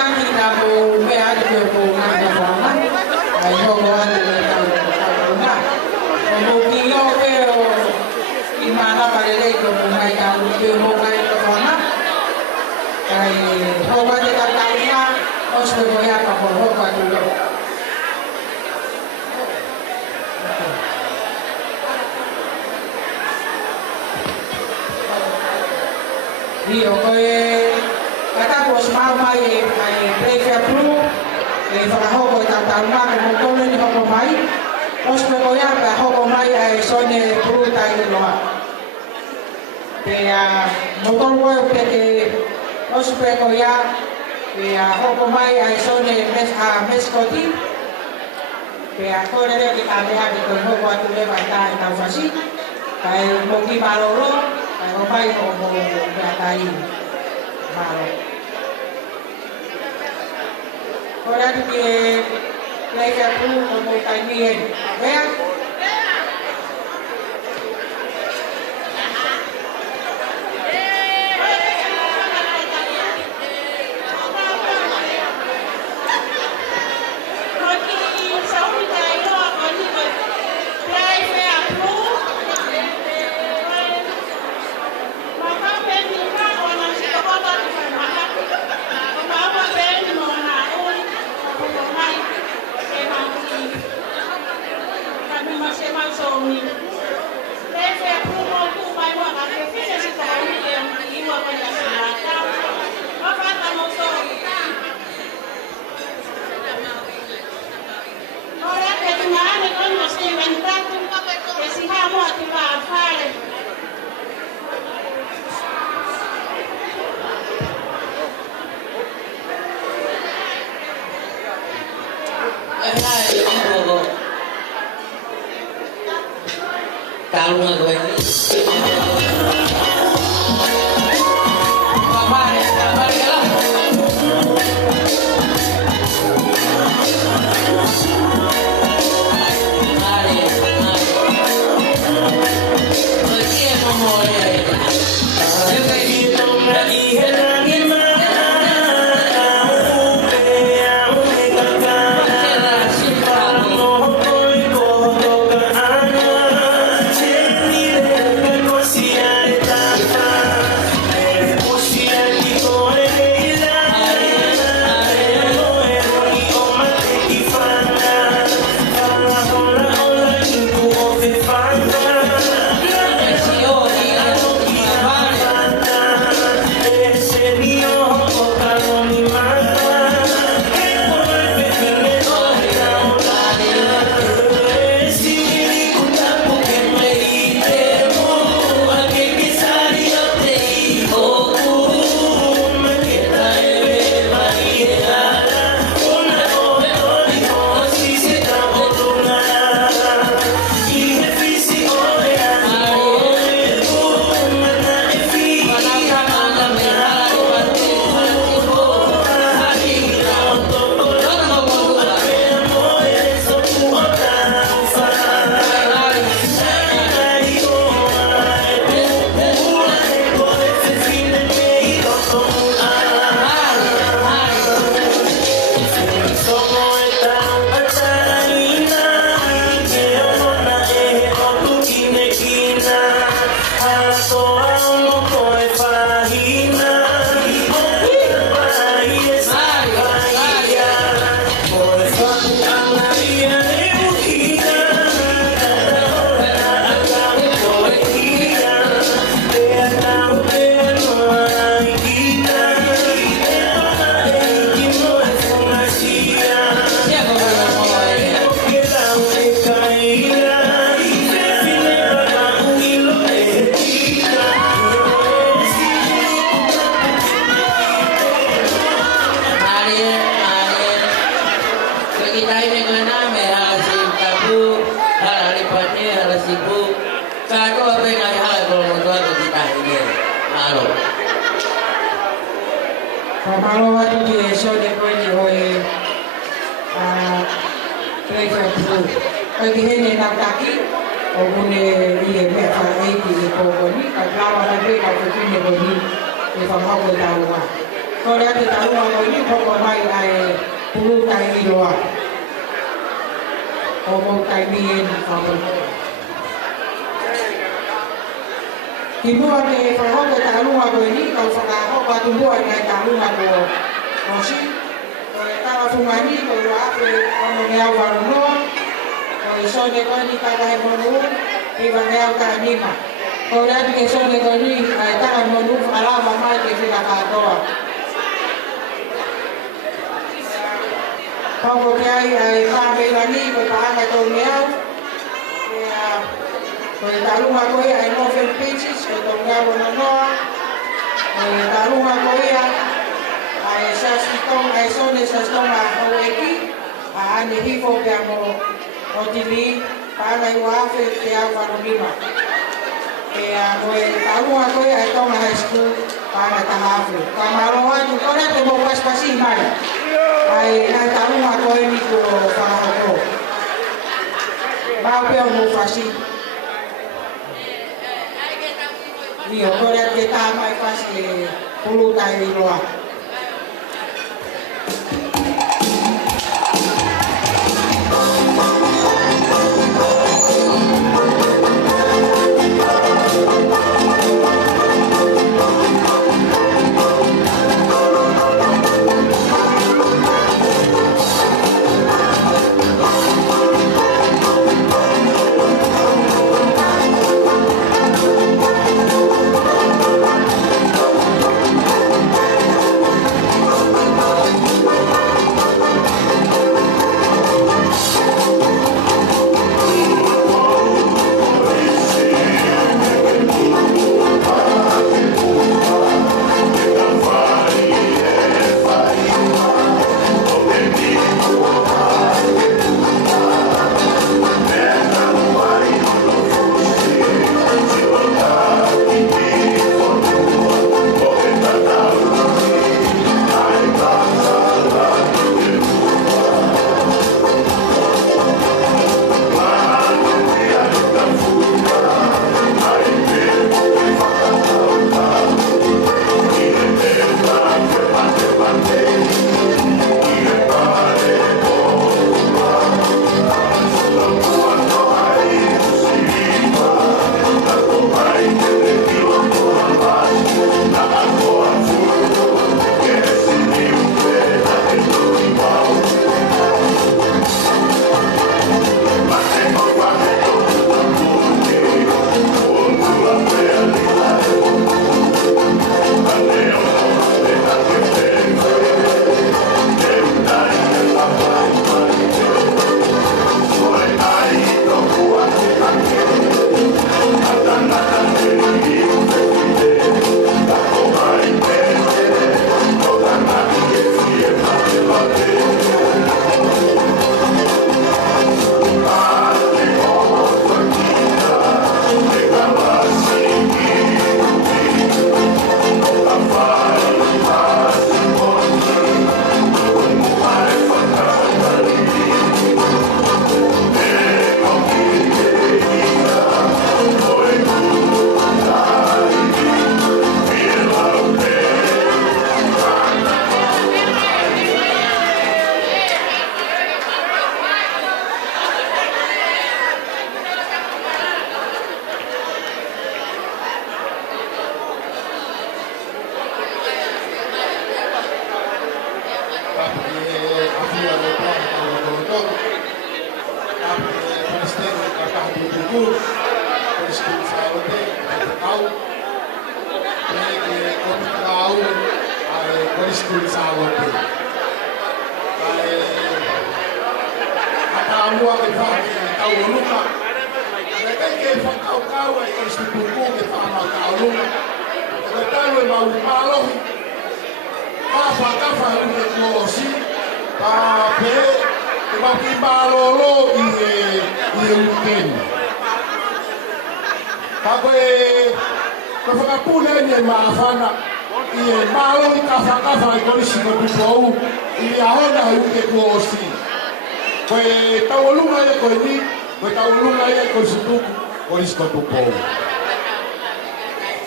kami kamu mea de ko na na ai ho ho ande na mo ki yo pero imana parele ko mai ka u mo kai ko na ai ho wa de ka na os ko ya ka ho wa tu lo Io kata bos mau mai prefia pru whakaho ko tātarunga ko tōne ni hoko mai os me ko ia ka hoko mai ai sone pru tai loa te motor ko pe ke os pe ko ia te hoko mai ai sone meskoti te ko re ke ka me ha ke ko hoko atu le vai tai tau fasi kai mo ki maroro kai ko mai ko mo pe tai maro Ora que llega tú como también, ¿vean? Calma, Kalau waktu di esok dia pergi oleh kereta itu, pergi ni nak kaki, orang ni dia berapa ini dia pergi, kalau orang ni kalau pergi ni pergi, dia faham betul lah. Kalau dia tahu orang ini, orang lain pulu tai loa. O mau tai mien whakaro. Ki mua te whahoka tālunga koe ni, kau whakahoka tu mua kai tālunga ko si. Koe tawa whunga ni, koe wape ono ngeau warunoa. Koe sone koe ni kakahe monu, iwa ngeau ka nima. Koe atu ke sone koe ni, ai taka monu whakalawa mai ke whika katoa. Pau ke ai whamerangi, koe paanga tau ngeau. Koe tālunga koe ai Northern Beaches, koe tau ngā wana noa. Koe tālunga koe ai sastitong, ai sone sastong a haueki. A ane hifo pia mo o tili, paanga i wafe te au whanonima. Koe tālunga koe ai tonga high school, paanga ta hafu. Ka maroa tu kore te mo paspasi mai. Ai tālunga koe ni ko whahako. Mau pia mo pasi. Iyo, kore te tāmai pasi pulu tai loa.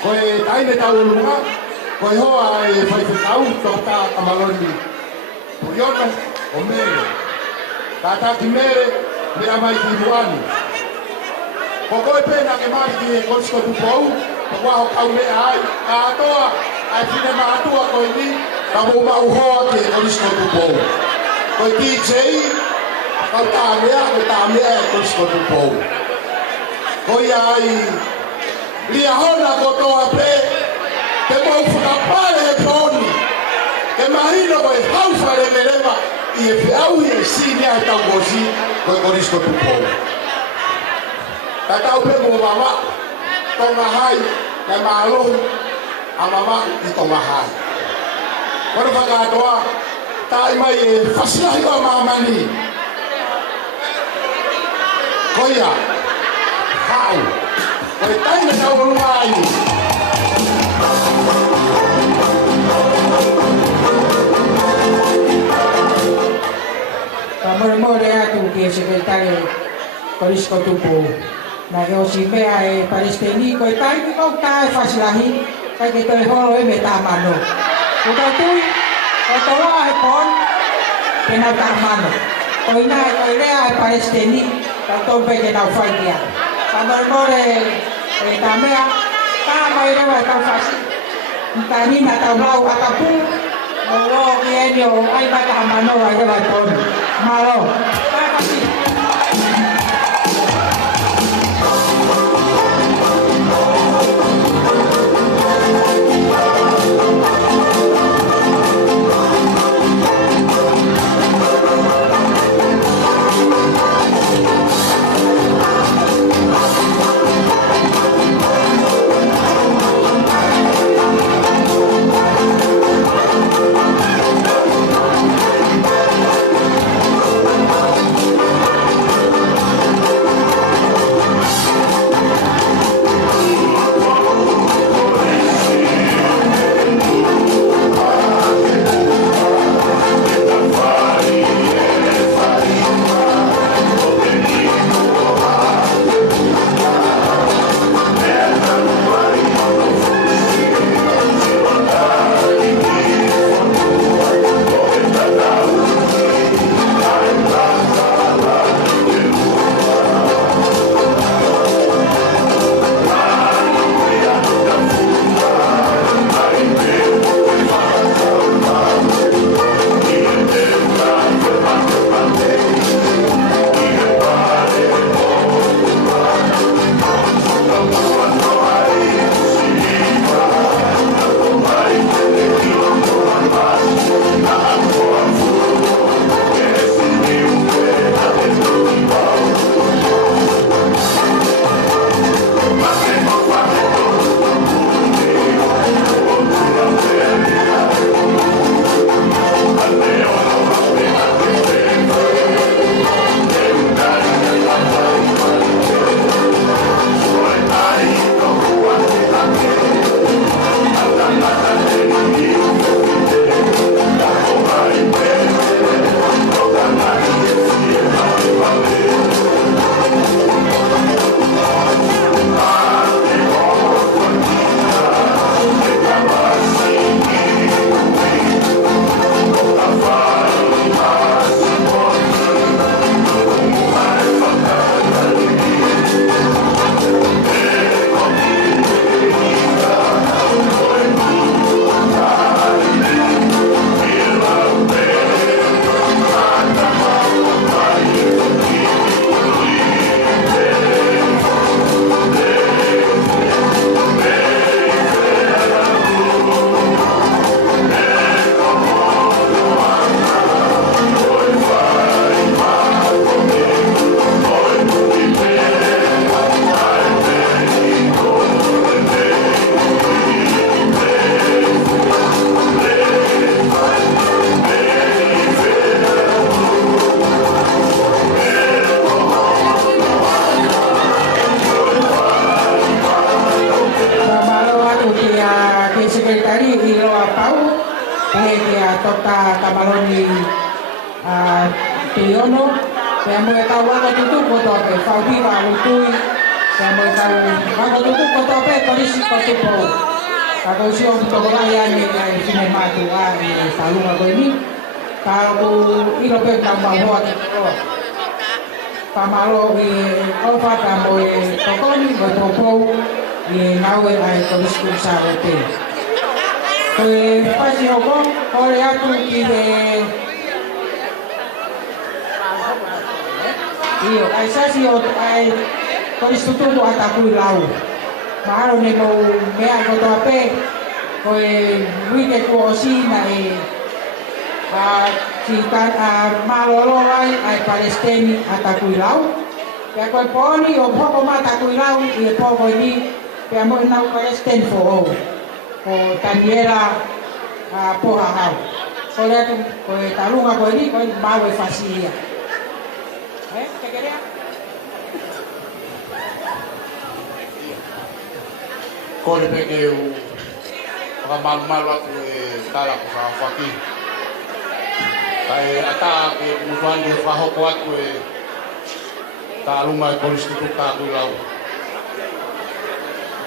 Koe taine tau lunga, koe hoa e whaiwhikau, tō tā kamaloni. Puriota, o mere. Tātaki mere, mea mai ki ruani. Ko koe pēna ke mari ki e korisko tupou, ko waho kau mea ai, ka atoa, ai whine ma atua koe ni, ka mō mauhoa ki e korisko tupou. Koe DJ, kau tā mea e korisko tupou. Koe ai, lia hona kotoa pē, te mau whakapare he pōni, ke mahino koe hauwhare me rewa, I e whiau I e sine ai tau gosi, koe korisko tupou. Ta tau pe mo mama, tonga hai, kai maalohi, a mama I tonga hai. Kono whakatoa, tai mai e whasilahi o mamani. Koia, hau, koe taina tau runga ai. More atu ki e sekretare korisko tupou. Na ke o si mea e Palestini, koe tai ki kau tae whasilahi, kai ke toi holo e me tāmano. Ko tau tui, o toloa he pon, ke nau tāmano. Ko ina e koe rea e Palestini, tau tompe ke nau whaitia. Ka more e tā mea, tā mai rewa e tau whasi. Nta nina tau lau akapu, o lo ki enio, ai mai tāmano ai rewa e pon. Malo, kakasi. tota kamaloni Tiono, kaya mo ikaw wako tutuk ko to pe, Faudi wa lutui, kaya mo ikaw wako tutuk ko to pe, kalisi ko tupo. Ako siya ang tutukola yan ay sinematu ay salunga ko ini, Kalau ilo pe na mahoa ki ko. Pamalo i ofa ka mo e tokoni mo topo i nawe ai ko diskusa rote. Ko e pasi oko ore atu ki e iyo ai sasi o ai ko diskutu mo ataku lau. Mahalo ne mo me ai ko tope ko e wike ko osina e kita malolo ai Palestini atakuilau ya ko poni o poko mata kuilau e poko ni pe mo na Palestin fo o taniera poha hau so le ko talunga ko ni ko mawe fasilia que quería ko le pe o mal ko tala ko fa faki kai ata ke mutuan de fa hoko atu e ta lunga ko institut ta ku lau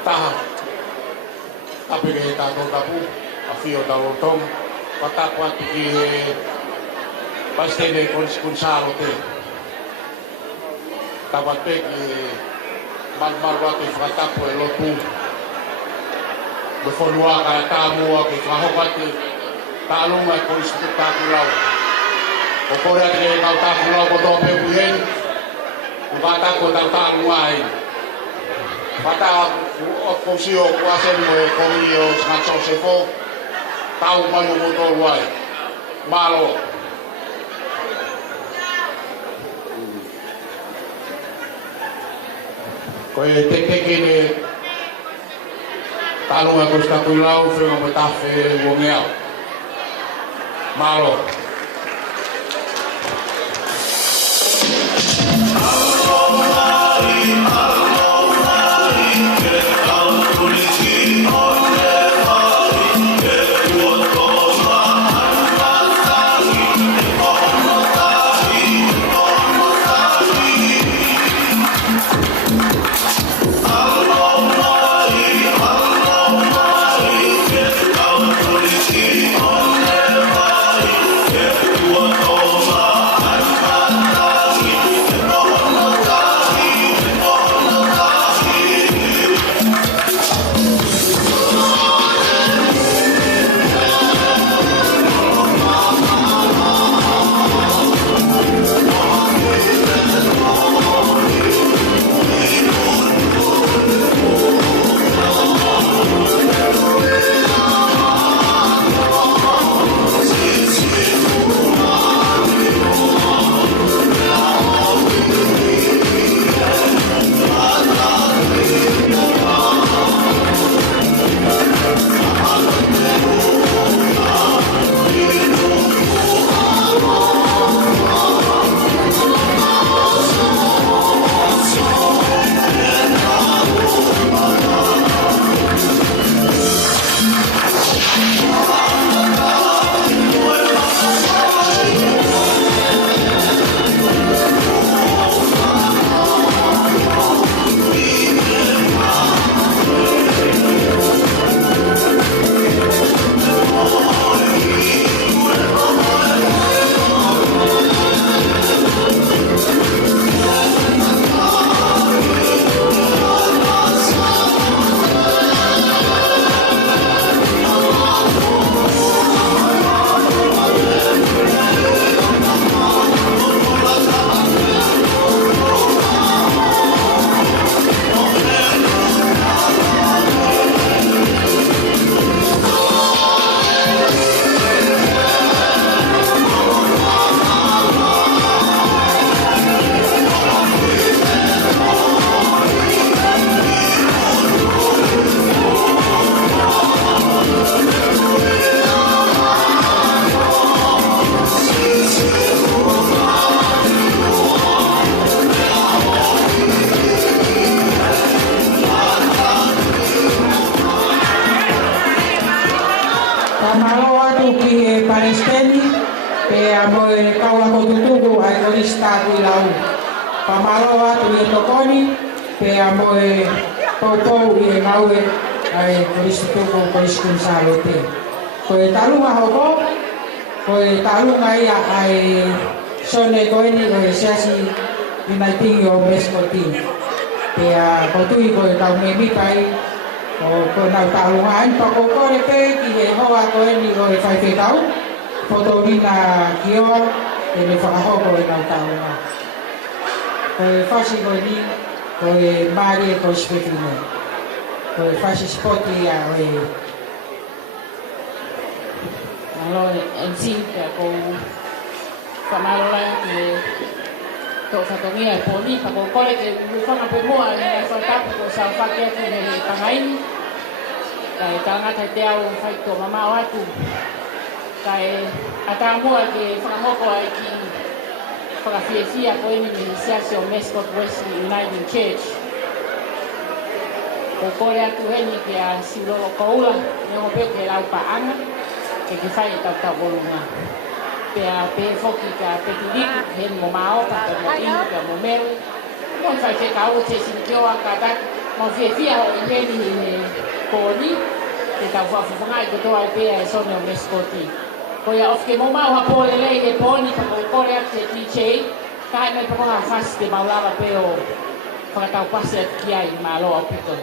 ta tapi ke ta to tapu afio ta lotong pata kwa ki paste ne ko skunsaro te ta bate ki mal wa ke fa ta po e lotu do fonua ka ta mo ke fa hoko atu ta lunga ko institut ta ku lau o kore ake kau taku lau ko tope puhen o kata ko tau taku ai kata o kosio kuasen mo e komi o sanso sefo tau manu mo tolu ai malo ko e te kene talunga ko taku lau frema mo tafe o ngea malo Palestini pe amo kau ako tutuku ai kolista kuilau pamaroa tu tokoni pe amo popo i maue ai kolistuku koliskun salote ko talu mahoko koe tālunga ia ai sone koeni koe seasi ina tingi o meskoti. Pea kotui koe tau me mikai o koe nau tālunga ain pa ko kore pe ki he hoa koeni koe whaife tau. Fotorina kioa e me whakahoko e nau tālunga. Koe whasi koeni koe maari e koe spetine. Koe whasi spoti ia oe Alo MC ka ko kamalola ke to fatongia e poni pa ko kole ke mufanga pe moa e fa tapu ko sa fa ke ke ne pangai kai tanga te te au fai to mama watu kai ata moa ke fa mo ko ai ki fa fiesia ko ni iniciación Mescot Wesley United Church ko kole atu heni ke a silo koula ne mo pe ke lau pa anga que fai tau volunga. Pea pe foki ka petiriku hen mo mao ka mo inu ka mo mel. Mo fai te ka o te sinkioa ka tak mo fia o heni koni te tau whawhungai ko toa pe e sone o meskoti. Ko ia ofke mo mao ha pole lei e poni pa ko kore ak te DJ kai me pa ha fas te maulava pe o whakatau pase at kia i malo au pito.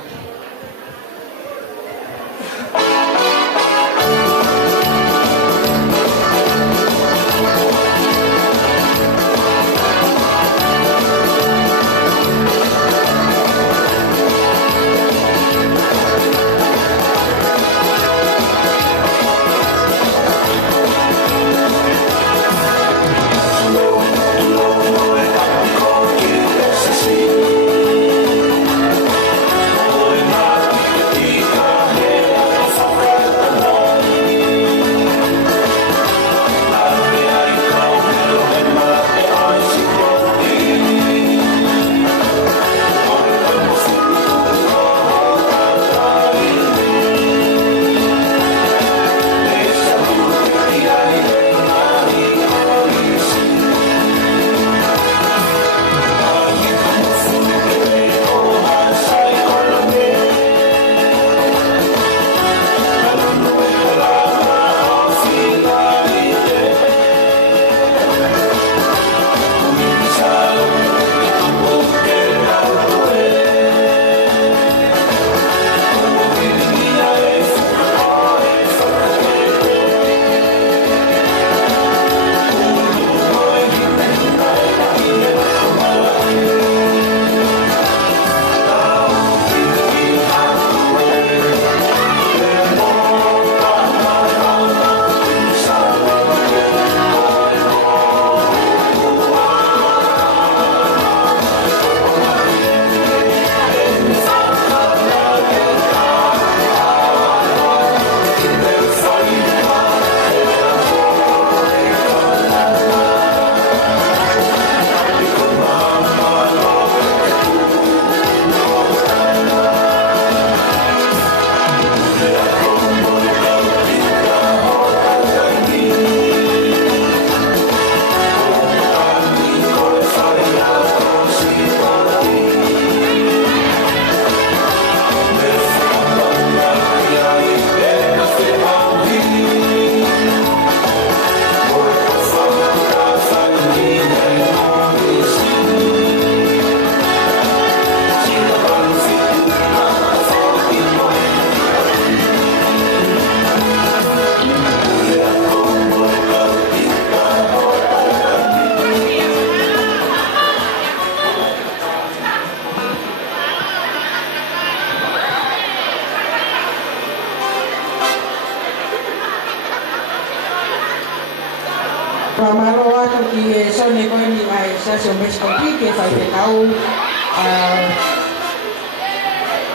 Pamalo atu ki sone koe ni ai sasio meskoti ke fai te tau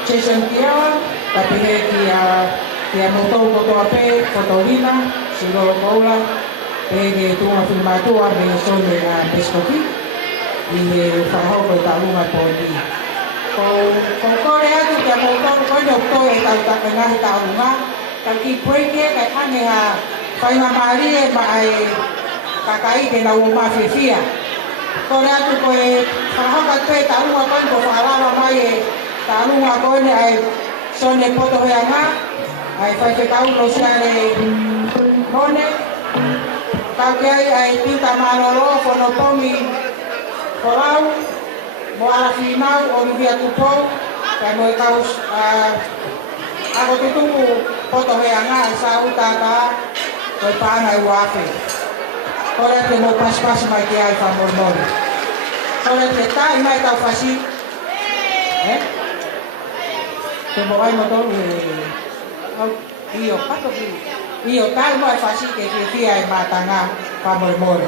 Jason Kiawa, tapi he ki a motou kotoa pe, kotorina, sirolo koula, he ke tunga filmatua me sone a meskoti, i he whahoko e talunga pōni. Ko kore atu ki a motou koe ni okto e tau taka ngahi talunga, taki pueke kai ane ha whaiha maari e ma ai kakai ke nau mawhiwhia. Kore atu koe whahoka te talunga koe ko whaalawa mai e talunga koe ne ai sone poto hea ngā, ai whai te kau no siare mone, Kau kiai ai pinta malolo kono pomi kolau mo ala finau o via tupou kai mo kaus ako tutuku poto he anga sa utaka ko pana I wafe. Ora te mo pas mai kiai fa mormor. Ora te tai mai tau fasi. Te mo ai mo tolu io pato io tal mo fasi ke fia e matanga fa mormor.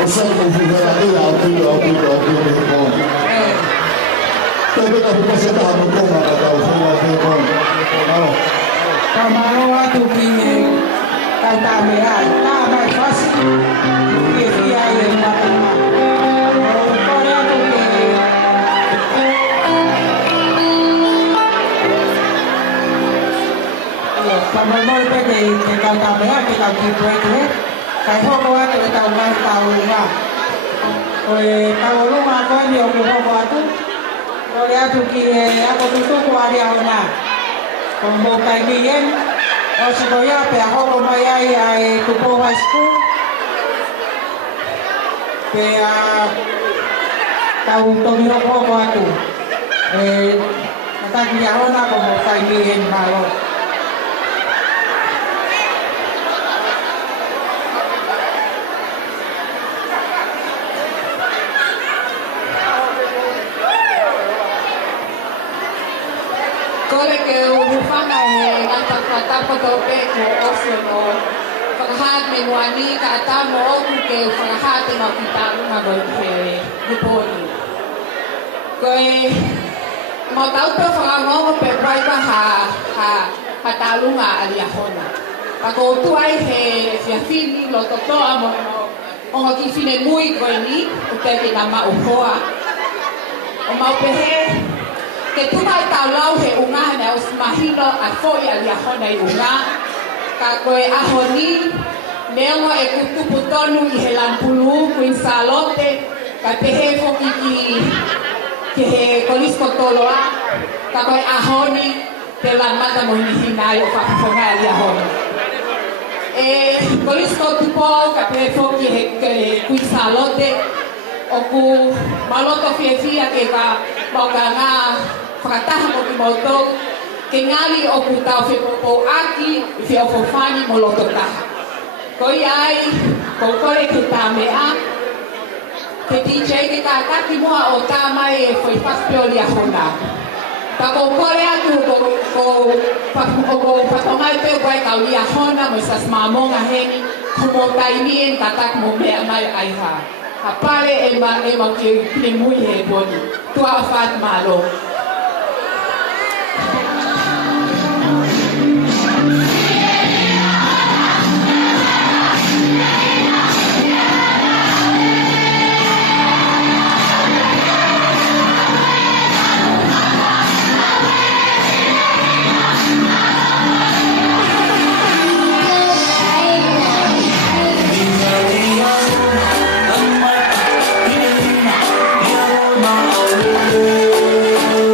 O sai con fugara e altri con. Tapi tak pasal dah bukan ada tahu semua pun. Kalau Kamaro atu ki kau tak merah, tak baik pasti. Dia yang makan. Kau ni atu ki. Kamar mau pergi ke kau tak merah, ke kau kipu itu. Kau kau atu tahu mai tahu rumah. Kau rumah kau ni kau atu. Kau atu ki aku tutup kau ada mana. Como kaibigan, o si Goya, pe ako kumayay ay Tupo High School. Kaya taong tumiro ko ako ato. Natagiyaho na como kaibigan malo. Kole ke ufanga he ngata kata potope ko oso no paghat me wani ka ta mo ke paghat mo kita ma go ke diponi koe mo tau pe fanga mo pe pai pa ha talunga alia hona ako tu ai he fini lo toto amo o ki fine muy koe ni uke ke na ma uhoa o ma pe he que tu mai tau lau he unga na os mahilo a foi a liahona i unga ka koe ahoni neongo e kutupu tonu i he lampulu kuin salote ka pehe foki ki he kolisko toloa ka koe ahoni te lan mata mo hinihinai o whakafonga a liahona kolisko tupo ka pehe foki he kuin salote o ku maloto fia ke ka mauganga whakataha mo ki mautong ke ngali o ku tau whepopo aki i whiawhawhani mo loto taha. Koi ai, ko kore ke tā mea, ke DJ ke tā kati mua o tā mai e whaipakpio lia hona. Pa ko kore atu ko whatongai pe wai kau lia hona mo isas mamonga heni ko mo taimien tatak mo mea mai aiha. Ha pare e ma ke pimui he boni. Tua what malo. Oh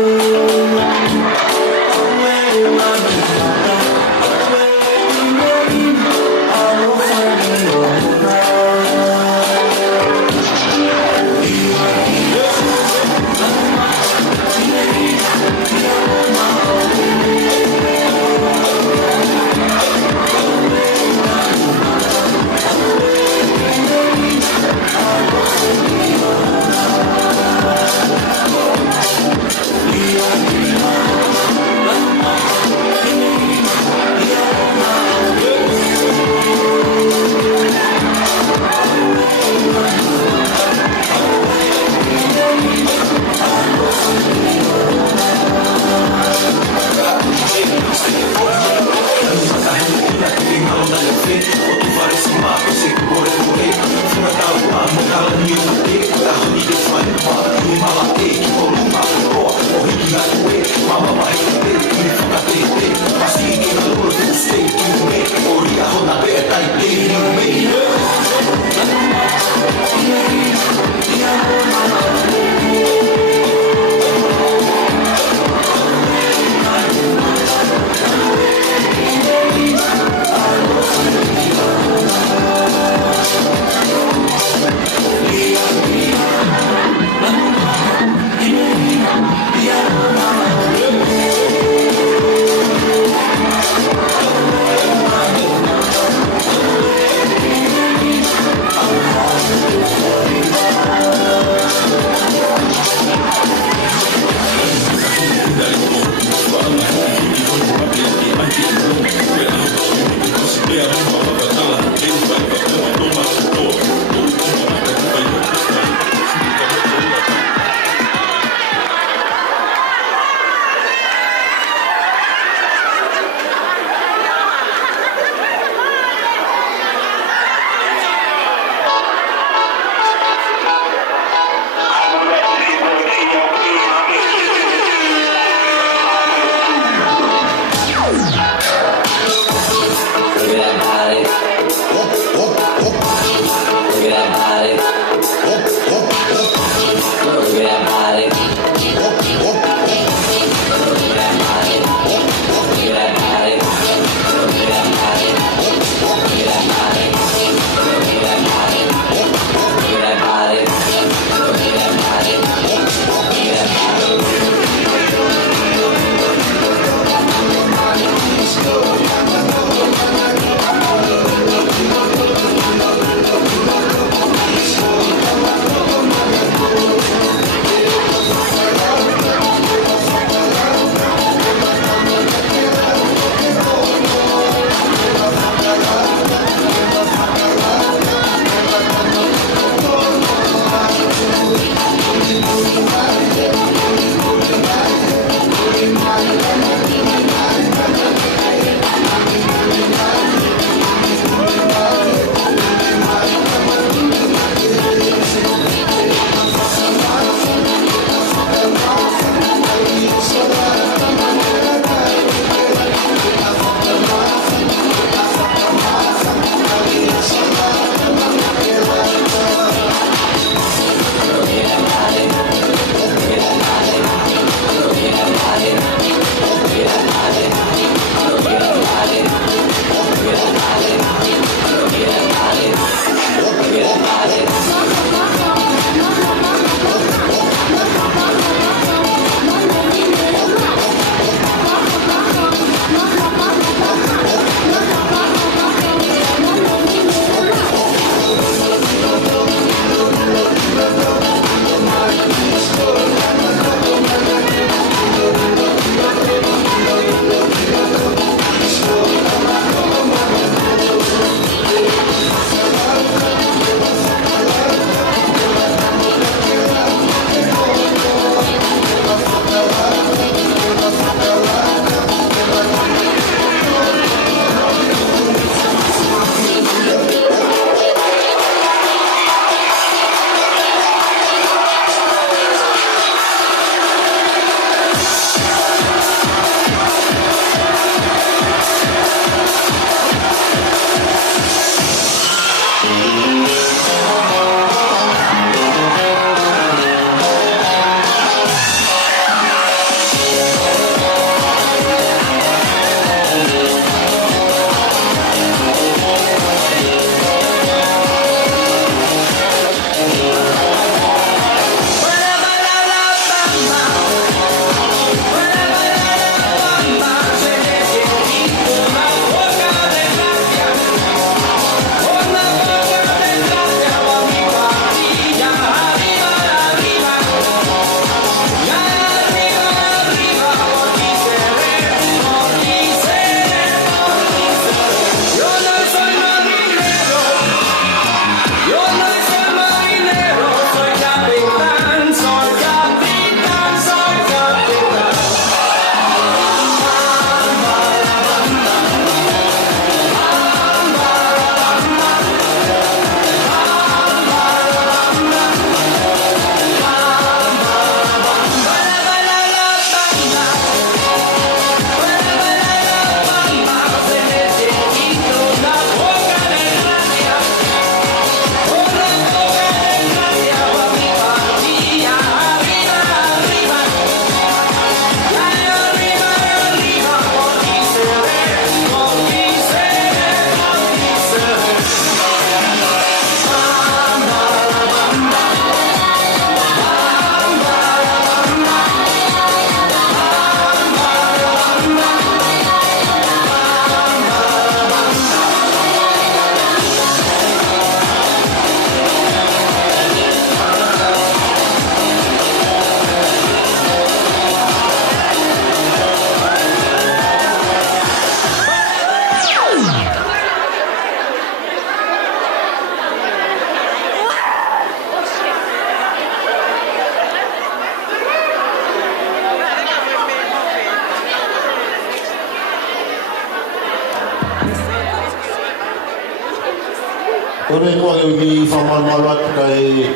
Kore ko ni whamamalwat kai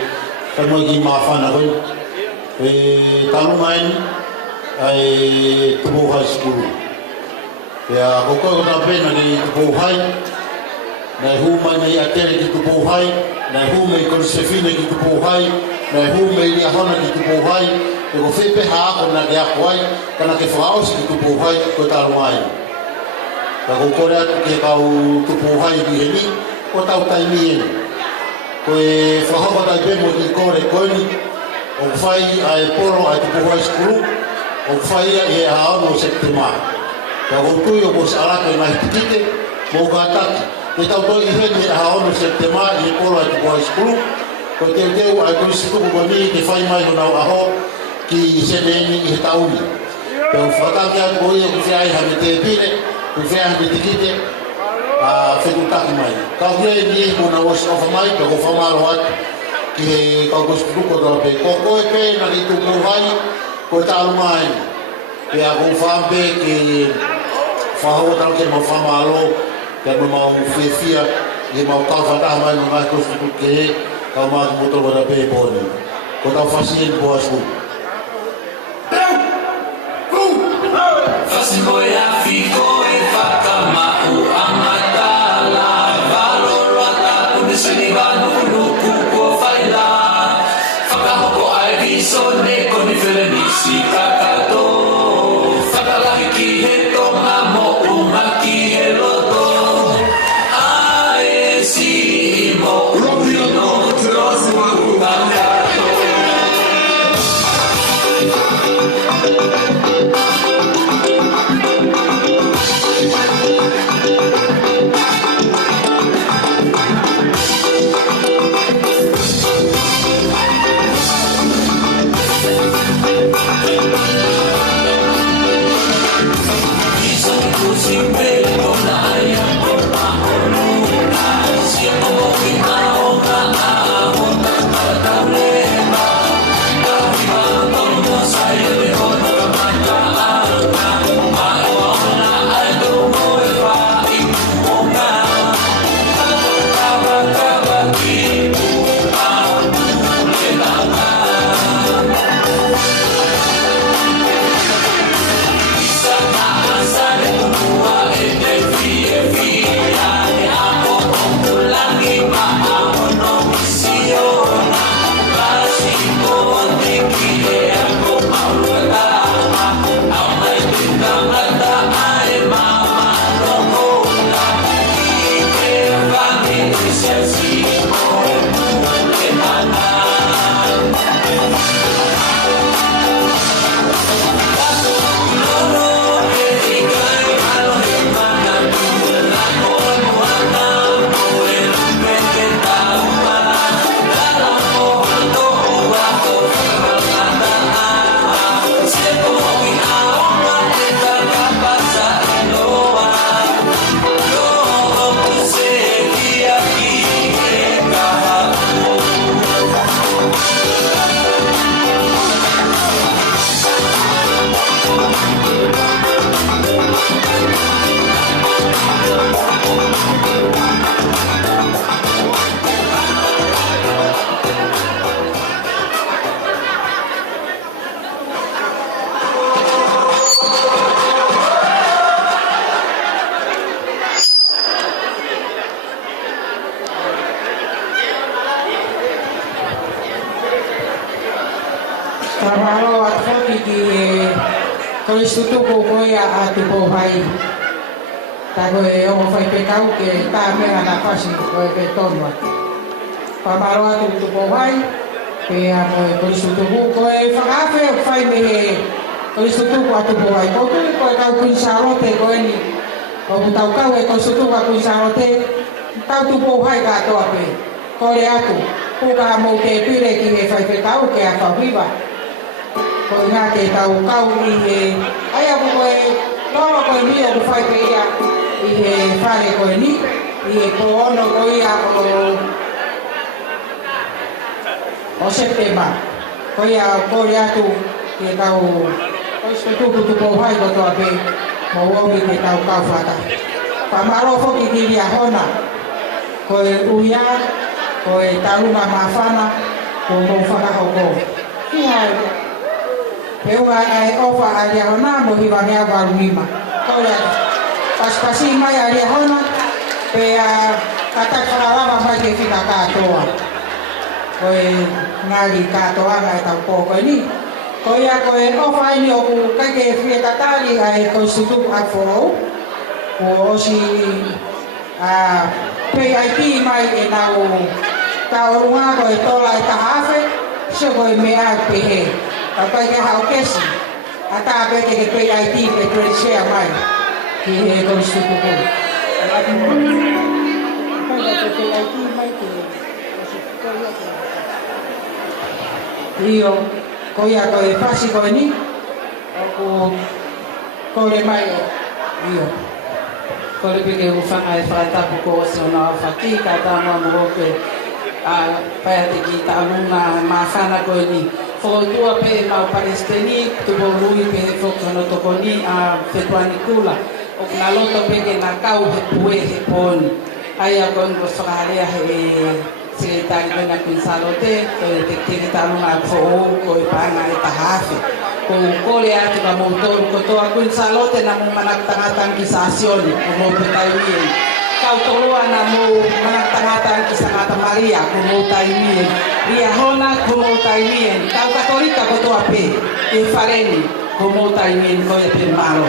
kanoi ki mawhana koe. Talungain ai Tupu High School. Pea kokoe ko ta pena ki Tupu High. Nai huma nei atere ki Tupu High. Nai huma i Konsefine ki Tupu High. Nai huma i Liahona ki Tupu High. E ko whepe haako na ke ako ai. Kana ke whaosi ki Tupu High ko Talungain. Ka kokore atu ke kau Tupu High ki heni. Ko tau taimi eni. Koe whahoko tai pemo ki kore koeni. O whai ai poro ai Tupu High School. O whai e haano September. Ka kutui o kos alaka i mahi tikite. Mo ka taki. Ke tau toi i heni e haano September i poro ai Tupu High School. Ko teu ai Koristi Tupu koni ke whai mai honau aho ki seneni i he tauni. Peo whatake atu koi e ku whiai hame te pire. Ku whiai hame tikite. Whetutaki mai. Kau kia e ni mo na wash off mai, pe ko whamaro atu ki he kau kostuko tala pe. Ko koe pe na ki Tupu High, ko talu mai. Pe a ko whampe ki whahawa tala ke mau whamaro, ke mau whiwhia, i mau kau whataha mai no ngai kostuko ke he, kau maa ki motor wada pe pōni. Ko tau whasien po asku. Fasi moe a whiko e whakamau amatala Valorata unisini vanulu kuko whaila Whakahoko ai viso ne koni wherenisi kakato Whakalahi ki he tonga mo uma ki he loto Ae si mo umino trosu kakato Trabalhou a fonte de Koristutuku koe a Tupu High. Ta koe o whai pekau ke tā mea na whasi koe ke tonua. Trabalhou a Tupu High, ke a koe Koristutuku koe whakawhe o whai me he Koristutuku a Tupu High. Ko tui koe kau Kuinsarote koe ni. Ko putau kau e Koristutuku a Kuinsarote, tau Tupu High ka toa pe. Kore atu, kuka mo te pire ki he whai pekau ke a whawhiwa. Ko ngā te tau kau i he ai aku koe loro koe ni o whai pe ia i he whare koe ni i he ko ono koe ia o September ko ia kore atu ke tau Koristutuku Tupu High ko toa pe mo wongi ke tau kau whata. Pamaro foki ki Liahona koe uia, koe taruma mawhana, ko mo whakahoko. Ihai, he unga ai ofa a rea hona mo hiwa mea waru lima. Koe paspasi mai a rea hona, pe a katak whakalawa mai ke whika katoa. Koe ngari katoa ngai tau ko koe ni. Koe a koe ofa ini o ku kake whiekatari ai koe situp a whorou. Ko osi PIT mai e nau taurunga koe tola e tahawhe, se koe mea pehe. Tau kai ke hao kesi, a taa peke ke PIT ke Tracea mai, ki he koe situpu. Kai ke PIT mai ke Io, koe a koe pasi koe ni, o kore mai Io. Kore peke ufanga e whaitapu ko se ona o whaki, ka tāma mo ke pai te ki tālunga mawhana koe ni. Whokotua pe mau Palestini, tupo rui pe he whokono toko ni a whetuani kula. O kuna loto peke na kau he pue he poni. Ai a koe ngo whakaharea he sekretari koe na Kunsalote, koe te kiri tālunga a whoo koe pānga e tahawhe. Ko kore atu ka moutoru ko toa Kunsalote na mo manaktangatang ki sa Asioni, ko mo petaimien. Kau toloa na mo manaktangatang ki sa Ngata Maria, ko mo taimien. Ria hona, ko mo taimien. Kau Katolika ko toa pe, e whareni, ko mo taimien ko e pe maro.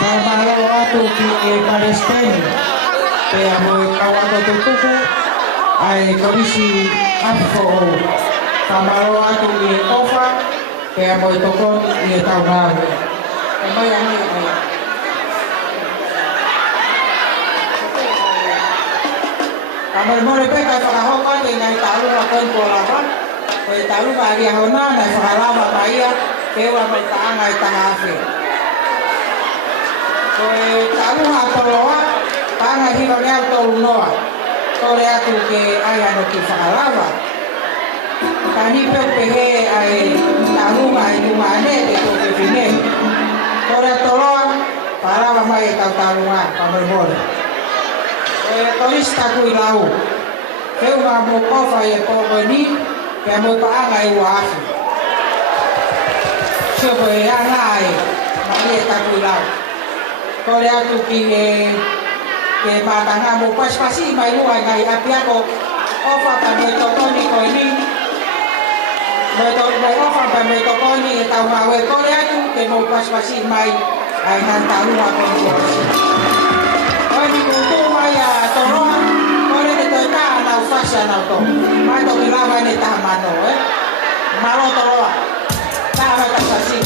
Whamalo atu ki e Palestine. Pea moe kawato tutuku ai korisi afo o. Whamalo atu ki e ofa. Pea moe tokoni i e taunawe. E mai anei ai. Kamar mole peka whakahoka te ngai tālunga kon ko lava. Koe tālunga aria hona nai whakalava maia. Pewa mai taanga i tahawhi. Koe tālunga toloa. Taanga hiwa ngea tolu noa. Tore atu ke ai ano ki whakalava. Tani peo pehe ai tālunga i numane te toke whine. Tore toloa. Whakalava mai e tau tālunga. Kamar mole. Torista kui lau. Keu ngā mō kofa i e pōko ni, pia mō paanga i wafu. Sio koe e ana ai, mani e takui lau. Kore atu ki e mātanga mō paspasi mai lua ngai apiako ofa pa mō tokoni koe ni. Mō ofa pa mō tokoni e tau mawe kore atu ke mō paspasi mai ai nanta lua koe koe. Koe ni kutu mai a toroa, kore te toi kaa nau fasa nau to. Mai toki lawa ni taha mano, Malo toroa, taha mai tasasi.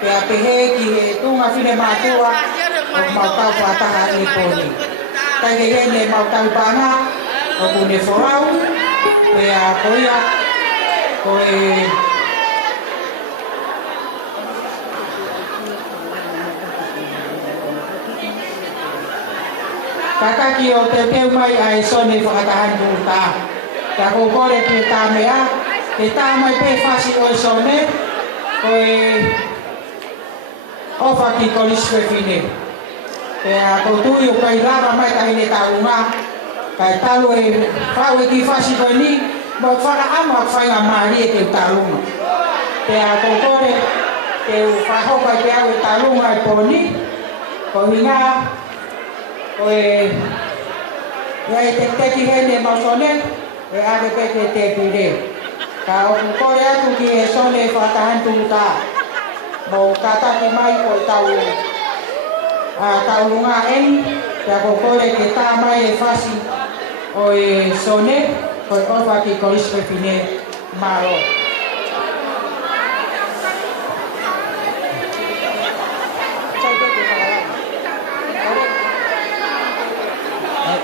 Pea pehe ki he tunga whine mātua o mautau whataha e pōni. Kai ke hene mautau pāna o kune whorau, pea koia, koe Kakaki o te teu mai ai sone whakatahan kūtā. Ka kōkore te tā mea, te tā mai pē whasi o sone, koe ofa ki koliswe whine. Pea kōtui o kai lava mai kahine tāunga, kai talu e whau e ki whasi koe ni, mo whaka ama whainga maari e te tālunga. Pea kōkore te whahokai te au e tālunga e pōni, ko hinga, koe ia te teki hene mausone, e ake peke te pire. Ka oku kore atu ki e sone whatahantu tā. Mo kataki mai koe tau lunga eni, te ako kore ke tā mai e whasi o e sone, koe ofa ki koliswe pine maro.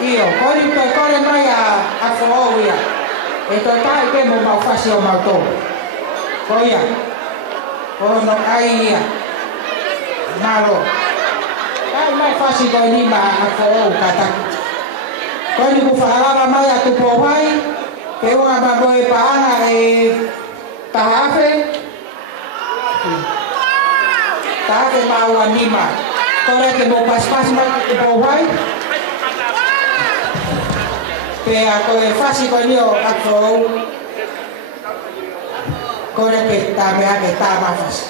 Io, kore mai a whoau ia. E toi tai ke mo mau whasi o mau tō. Ko ia. Ko no ai ia. Maro. Tai mai whasi koe ni ma a whoau kataki. Koe ni ku whaharara mai a tupo vai. Ke unga ma moe paana e tahafe. Tahafe maua nima. Kore ke mo paspas mai tupo vai. Pea koe whasi koe nio akou, kore ke tā mea ke tā mawhasi.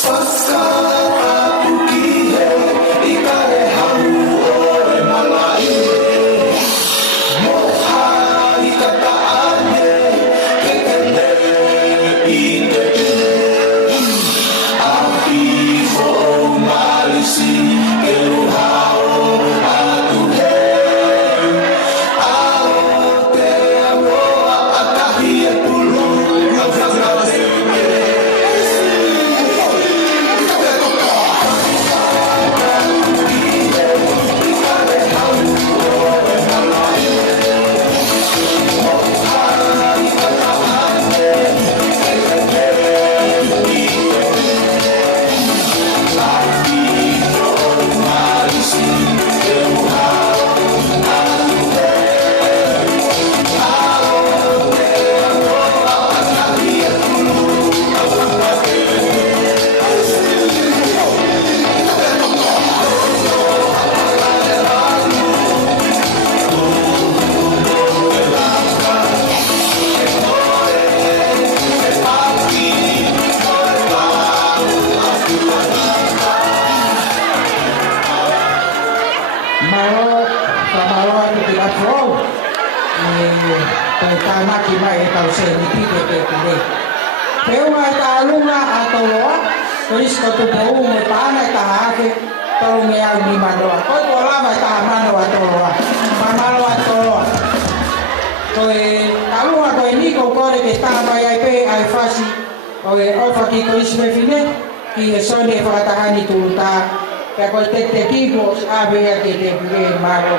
Pasara puki he, I kare hau o e malai he. Moha I kata ane, ke te le I te te. Api fo malisi, ke uhao atu he. Maki mai e tau se ni pide te pide. Peu mai ta lunga a toloa, toris ko tupo mo paana ta hake, tolu me au ni manoa. Ko ko lava ta manoa toloa. Manoa toloa. Ko e talunga ko ni ko kore ke ta mai ai pe ai fasi. Ko e ofa ki toris me fine, ki e sone fa ta hani tu ta. Pe ko te kibos ave ke te pide maro.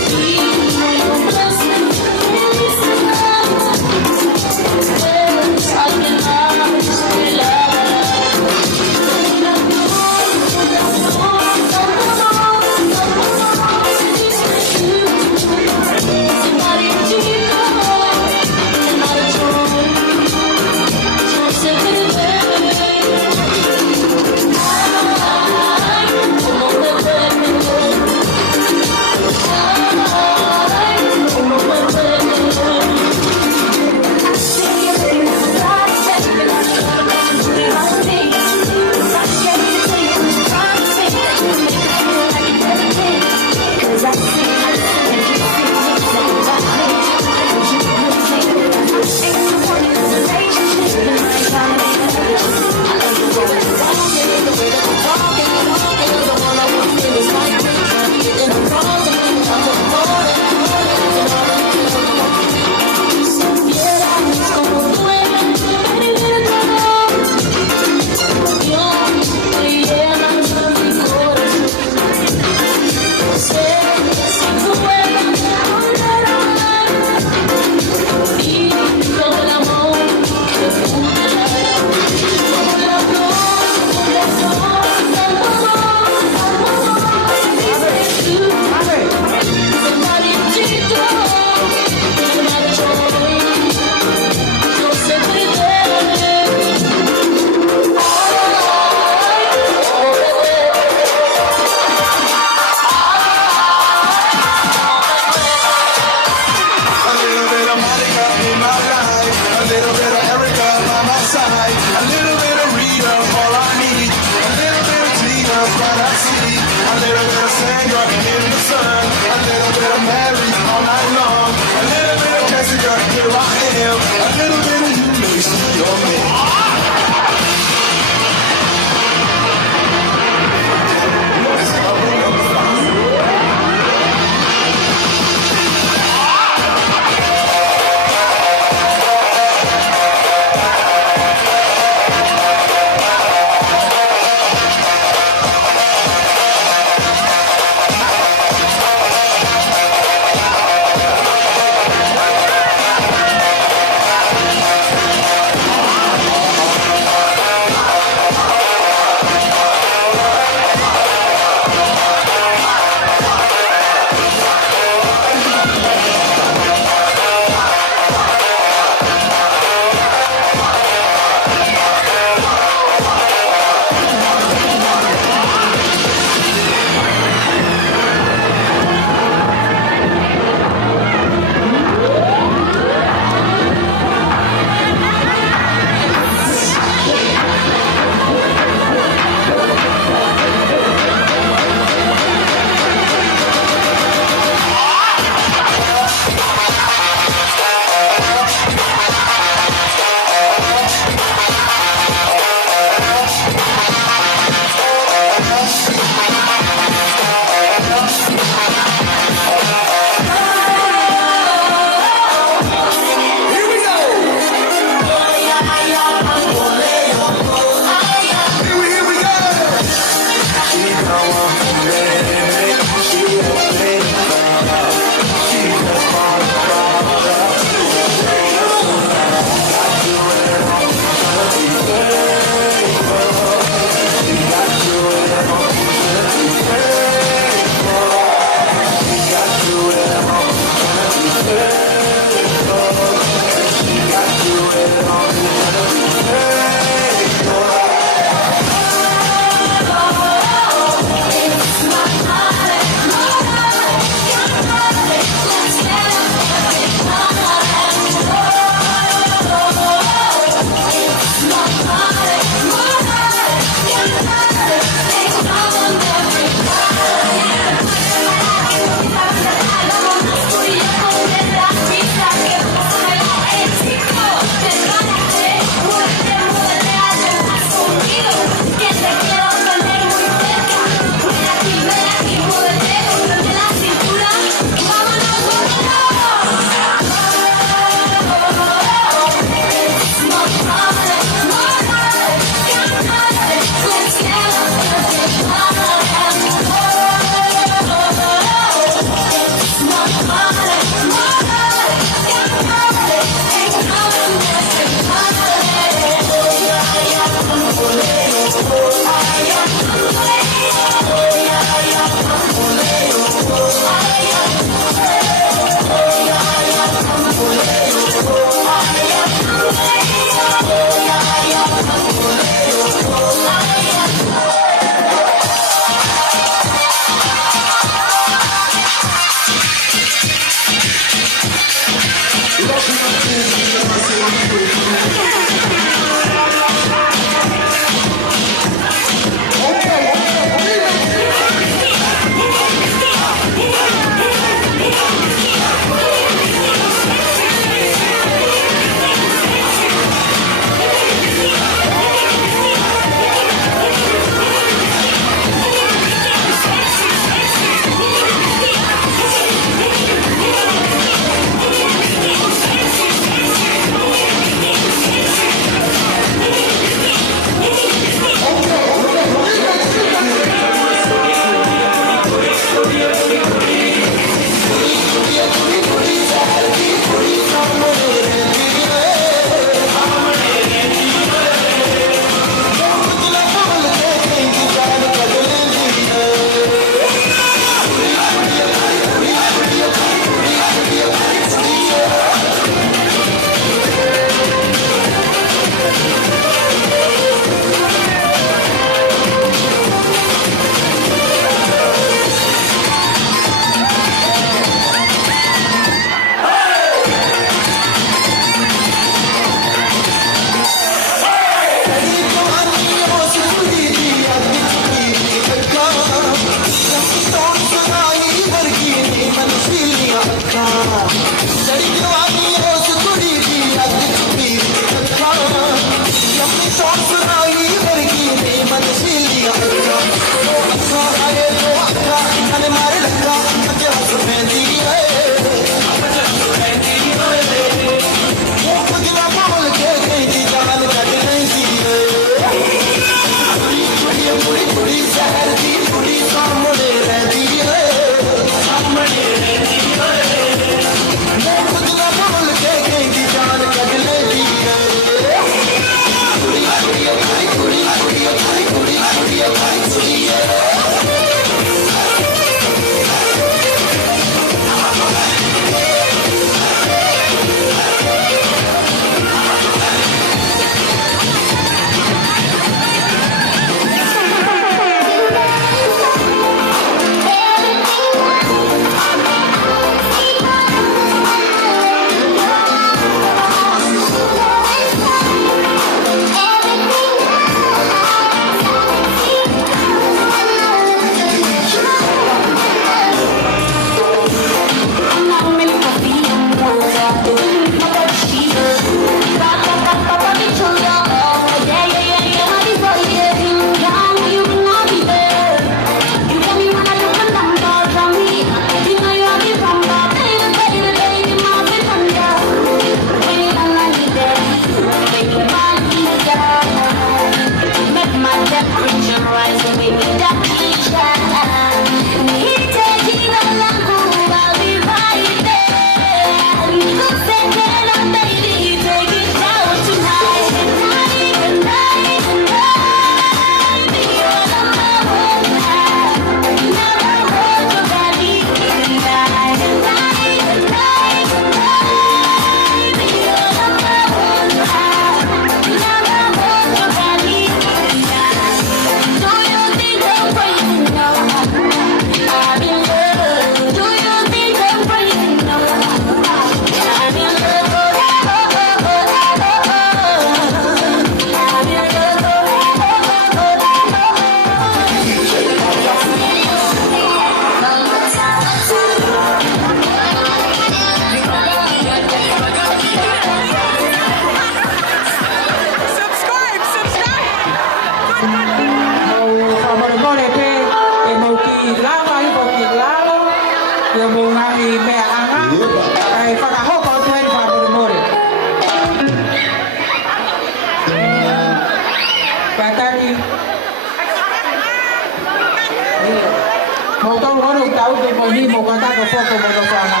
ni mo kata ko foto mo no fana.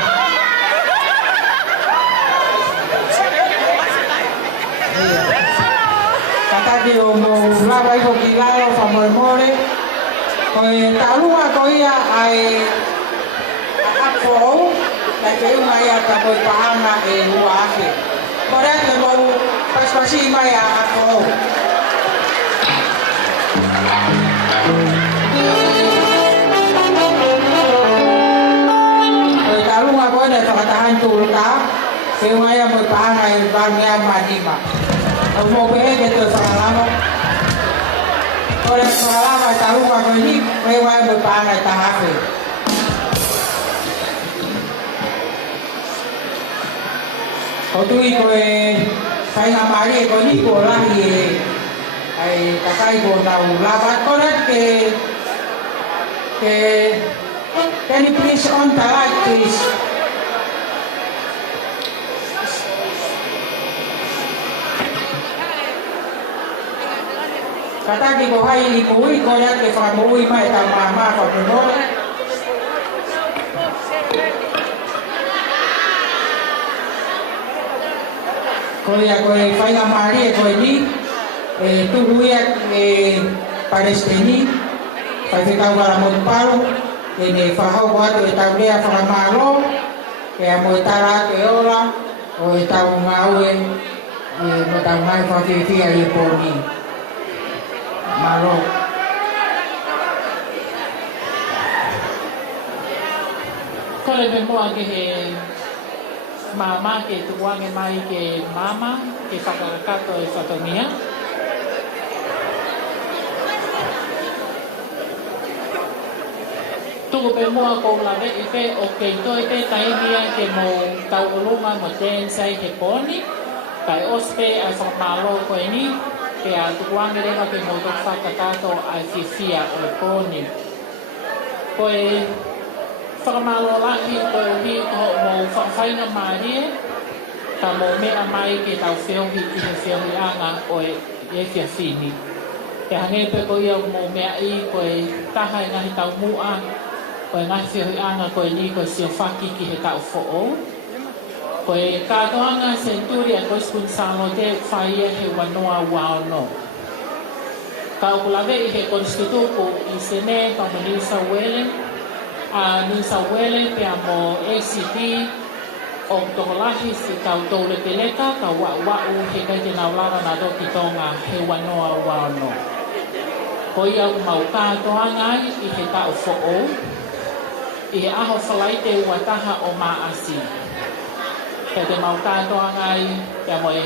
Kata ki o mo lava i ko kilao fa more. Ko talua ko ia ai ako la ke una ia ta ko paanga e ua ake. Kore ke mo paspasi mai ako. Talunga ko na pakatahan tulka, kaya mo paanga e bangya manima. Mo pe ke to salama. Kore salama talunga ko ni, kaya mo paanga tahafe. Kotui ko e kai na mari ko ni ko lahi e ai kakai ko na lava kore ke can you please on the light please? Kata ki ko hai ni ko ui ko ya ke fa mo ui mai ta mama ko mo. Ko ya ko fai na mari ko ni tu ruia Palestini fai ka wala mo paro ini fahau watu itabia fahamalo kaya mo itara ke ola o itaw ngawe matangay fafifia iponi malo kole me moa ke he mama ke tuange mai ke mama ke whakarakato e whatomia tuku pe moa ko lawe i pe o ke toi pe taimia ke mo tau ulunga mo ten sai he poni kai ospe a whakamalo ko e ni ke a tukuange reha ke mo to whakakato a fifia o poni ko e whakamalo lahi ko e hi ko mo whakawhaina marie ta mo mea mai ke tau whiohi i he whiohi anga o e fia fini ke hange pe ko ia mo mea i ko e taha e ngahi tau mua ko e ngahi whiohi anga ko e ni ko e sio whaki ki he tau fo'o ko e kātoanga Centuria ko skun salo te whaia he wanoa wano ka ukulawe i he konstituku i sene ka mo New South Wales New South Wales pe mo ACT o tokolahi si tau tole peleka ka wa'u he kai te naulawa na do ki tonga he wanoa wano ko ia mau kātoanga i he tau fo'o i he aho whalai te uataha o maasi. Kaya te mau kātoanga i te mo e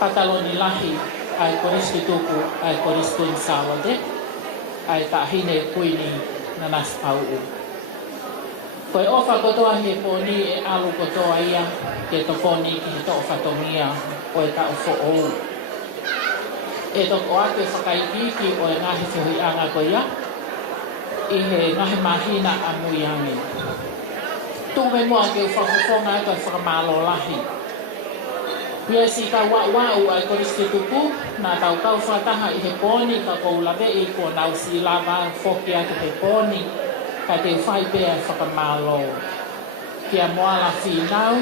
pataloni lahi ai koriski tuku ai koriski insawade ai tahine kuini na nas au. Koe ofa kotoa he poni e alu kotoa ia ke to poni ki he to whatomia o e tau fo'o. E toko ake whakaikiki o e ngahi whihui anga ko ia i he ngahi mahina a muiangi. Tume mua ke whakafonga e koe whakamalo lahi. Pia si ka wa'u ai koriski tuku na tau kau whataha i he poni ka kou lawe i ko nau si lava whoki ake he poni ka te whai pēr whakamalo. Kia moala whinau,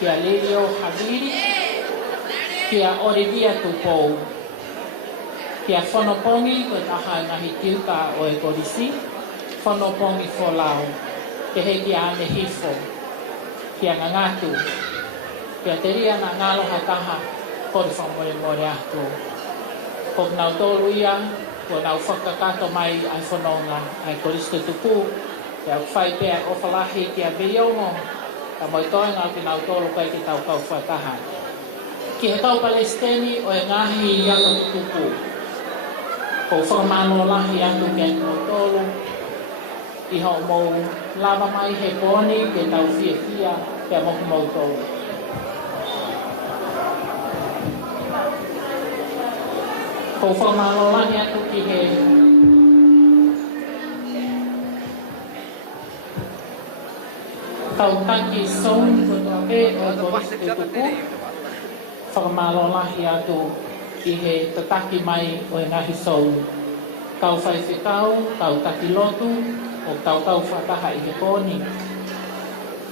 kia Lelio Haviri, kia Orivia Tupou, kia Whonopongi, koe taha ngahi tiuka o e korisi, Whonopongi Wholau, ke he kia ane hifo, kia ngangatu, kia teria na ngalo hataha, kore whamore more atu. Kok nau tolu ia, ko nau whakakato mai ai whanonga ai koriske tuku kia whai pēr o whalahi kia Biriongo ka moi toenga ki nau tolu kai ki tau kau whataha ki he kau Palestini o e ngahi iako tuku ko whakamano lahi atu kia nau tolu i ho mou lava mai he poni ke tau fia kia kia moku mou tolu ko whakamalo lahi atu ki he kau tanki son ko toke o koriske tuku whakamalo lahi atu ki he tataki mai o e ngahi son kau whai whikau, kau taki lotu o tau whataha i he pōni.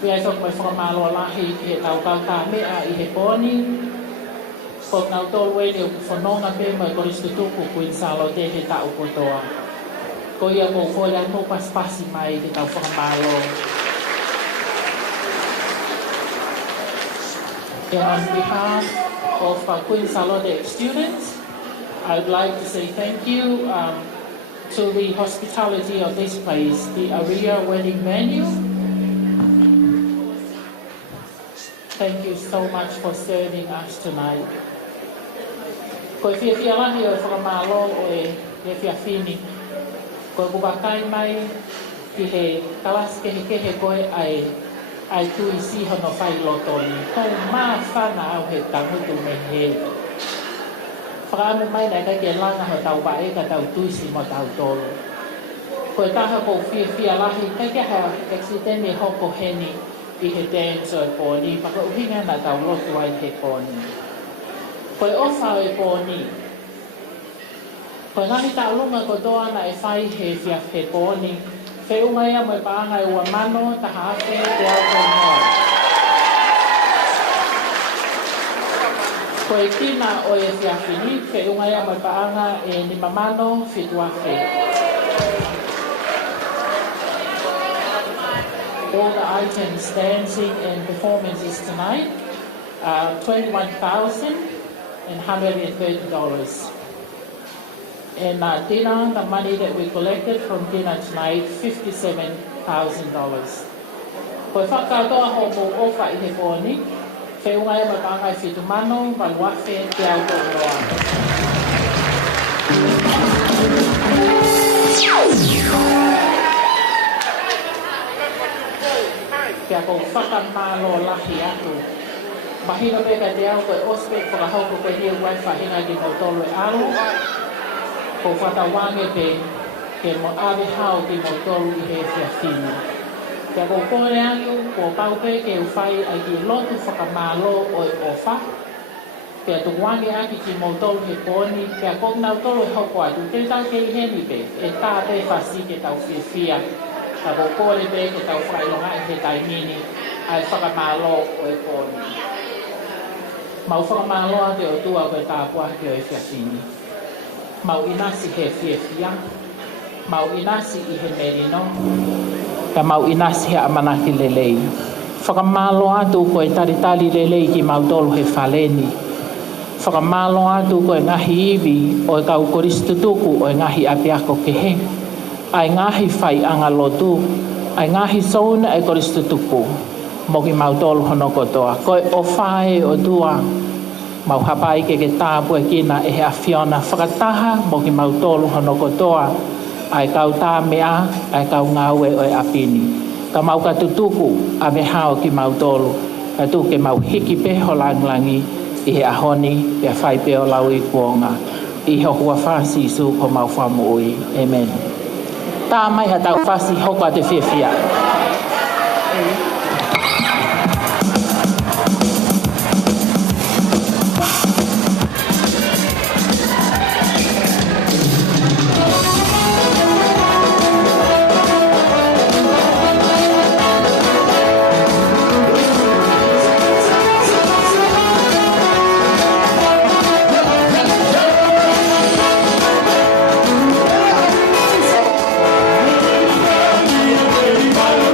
Pia i whaka mai whakamalo lahi ki he tau tā mea i he pōni. Ko ngau tōlu e leo ku whanonga pe mai koristu tuku kuin salo te he tau kotoa. Ko ia ko whoia no paspasi mai ki tau whakamalo. And on behalf of our Queen Salode students, I'd like to say thank you to the hospitality of this place, the Aria wedding venue. Thank you so much for serving us tonight. Ko fia lahi o whakamalo o e fia fini. Ko kubakai mai ki he kalas kehe koe ai tui siho no whai lotoni. Ko maa whana au he tangutu me he. Whakamu mai nei kai ke langa ho tau bae ka tau tuisi mo tau tolo. Ko e taha ko fia lahi kai ke ha accidente hoko heni i he dance o e pōni. Paka uhinga na tau lotu ai he pōni. Ko e ofa o e pōni. Ko e ngahi tau lunga ko doa na e whai he fia he pōni. Wheu mai a mai paanga e ua mano ta hawhe te au koe noa. Ko e tina o e whiawhini, wheu mai a mai paanga e ni mamano whitua whe. All the items dancing and performances tonight are $21,130. And dinner, the money that we collected from dinner tonight, $57,000. Koe whakatoa ho mo ofa i he pōni, wheungai ma pangai whitu mano, maluafe te au tōroa. Kia ko whakamalo lahi atu. Mahina peka te au koe ospe whakahauko koe hia wai whahinga ki mo tolo e alo. Ko whatawange pe ke mo awe hao ki mo tolu i he whiawhini. Kia ko kore angu, ko paupe ke uwhai ai ki lotu whakamalo o e ofa. Kia tukuange aki ki mo tolu he pōni, kia kong nau tolu e hoko atu, te tau ke i heni pe, e tā te whasi ke tau whiawhia. Kia ko kore pe ke tau whailonga i he taimini, ai whakamalo o e pōni. Mau whakamalo ate o tua koe tāpua ki o e whiawhini. Mau inasi he whiawhia, mau inasi i he merino, ka mau inasi he amanaki lelei. Whakamalo atu koe taritali lelei ki mau tolu he whaleni. Whakamalo atu koe ngahi iwi o e kau koristu tuku o e ngahi apiako kehe. Ai ngahi whai anga lotu, ai ngahi sauna e koristu tuku. Moki mau tolu hono kotoa. Koe o whae o tua. Mau hapai ke tāpu e kina e he awhiona whakataha mo ki mau tolu hono kotoa ai kau tā mea, ai kau ngāue o e apini. Ka mau ka tutuku a me hao ki mau tolu, ka tu ke mau hiki pe ho langlangi i he ahoni pe a whai pe o lau i kuonga. I ho hua whasi su ko mau whamu ui. Amen. Tā mai ha tau whasi hokua te whiawhia. Bye.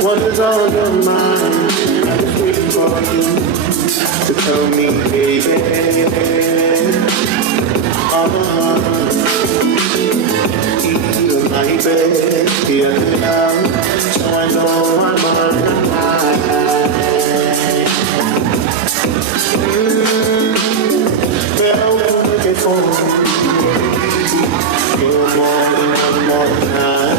What is on your mind? I'm just waiting for you to tell me, baby. Even my bed, yeah, so I know I'm alright. Well, we're looking for you're more than one more night.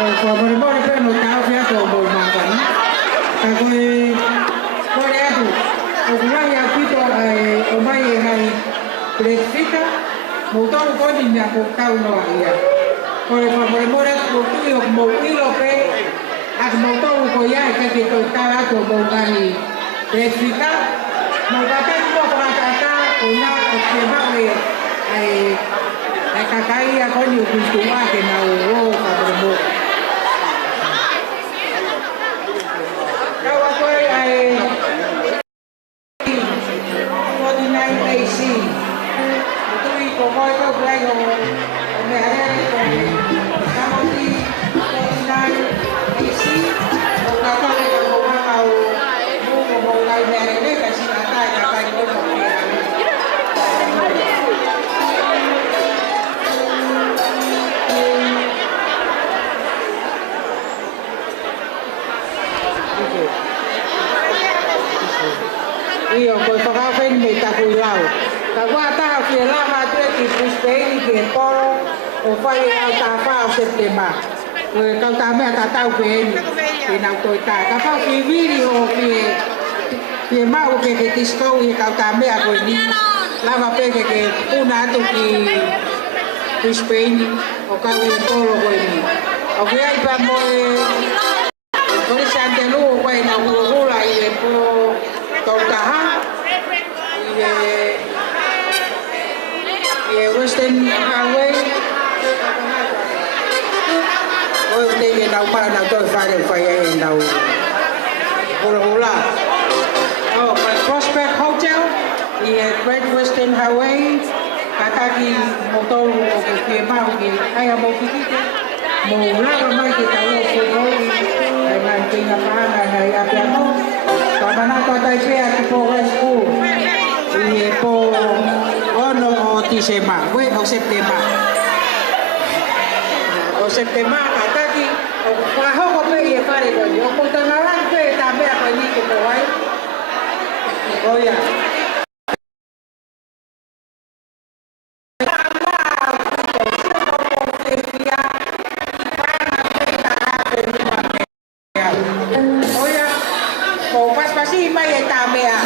Kwa mwana pe no tao fia to bo makan. Ka ko le atu. O kuna ya pito o mai ngai prefika. Mo to ko ni nya ko kau no ia. Ko le mwana ko tu yo mo ilo pe. Ak mo to ko ya ke to tala to bo ngai prefika. Mo ka pe ko ka ka ko na ko ke ba le ai kakai ya ko ni kultua ke na o ka bo. Coi có play hồ mẹ đây cam đi nay đi xí một cái con này một cái màu mua một ngày mẹ này đấy cái gì là tay nó một Iyo coi fa fen me ta cuidao. Kawata ke lama tre ki puspei ke poro o fai au ta fa o septemba. Ko ka ta me ta tau pe ni na to ta ka fa ki video ke mau ke tisko i ka ta me a ko ni lama pe ke una to ki puspei ni o ka ni poro ko ni. O ke ai pa mo ko ni sante lu ko na ko la i po to ta ha Western Highway. Oh, they now part of the fire and now. Hula. Oh, Prospect Hotel, the Great Western Highway. Kataki motor ke mau ke kaya mau kita mau lah mai kita tahu semua dengan tinggal mana hari apa mau. Kalau nak kau pe aku pokok school. Ini po ono o tisema, we o septema kata ki o paho ko pe ye pare ko yo ko tanaran pe tambe apa ni ko wai. Oh ya. Oh ya. Ko pas-pasi mai tambe ya.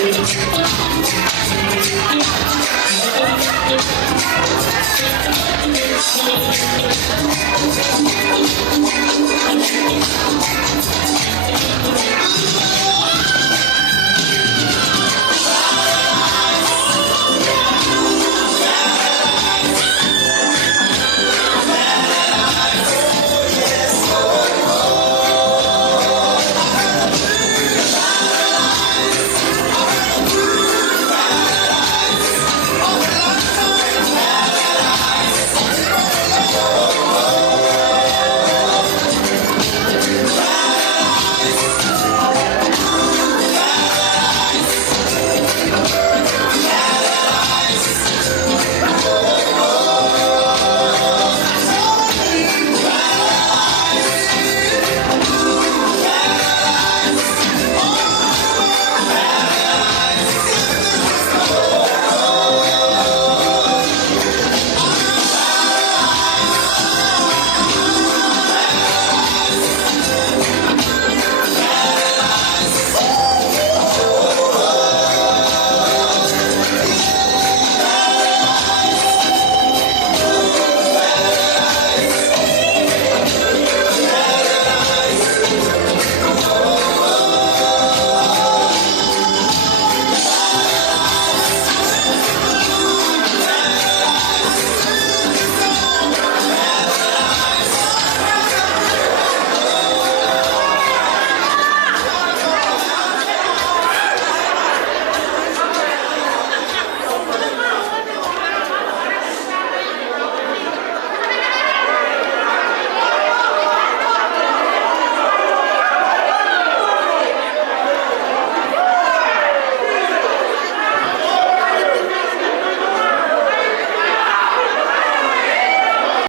Thank you.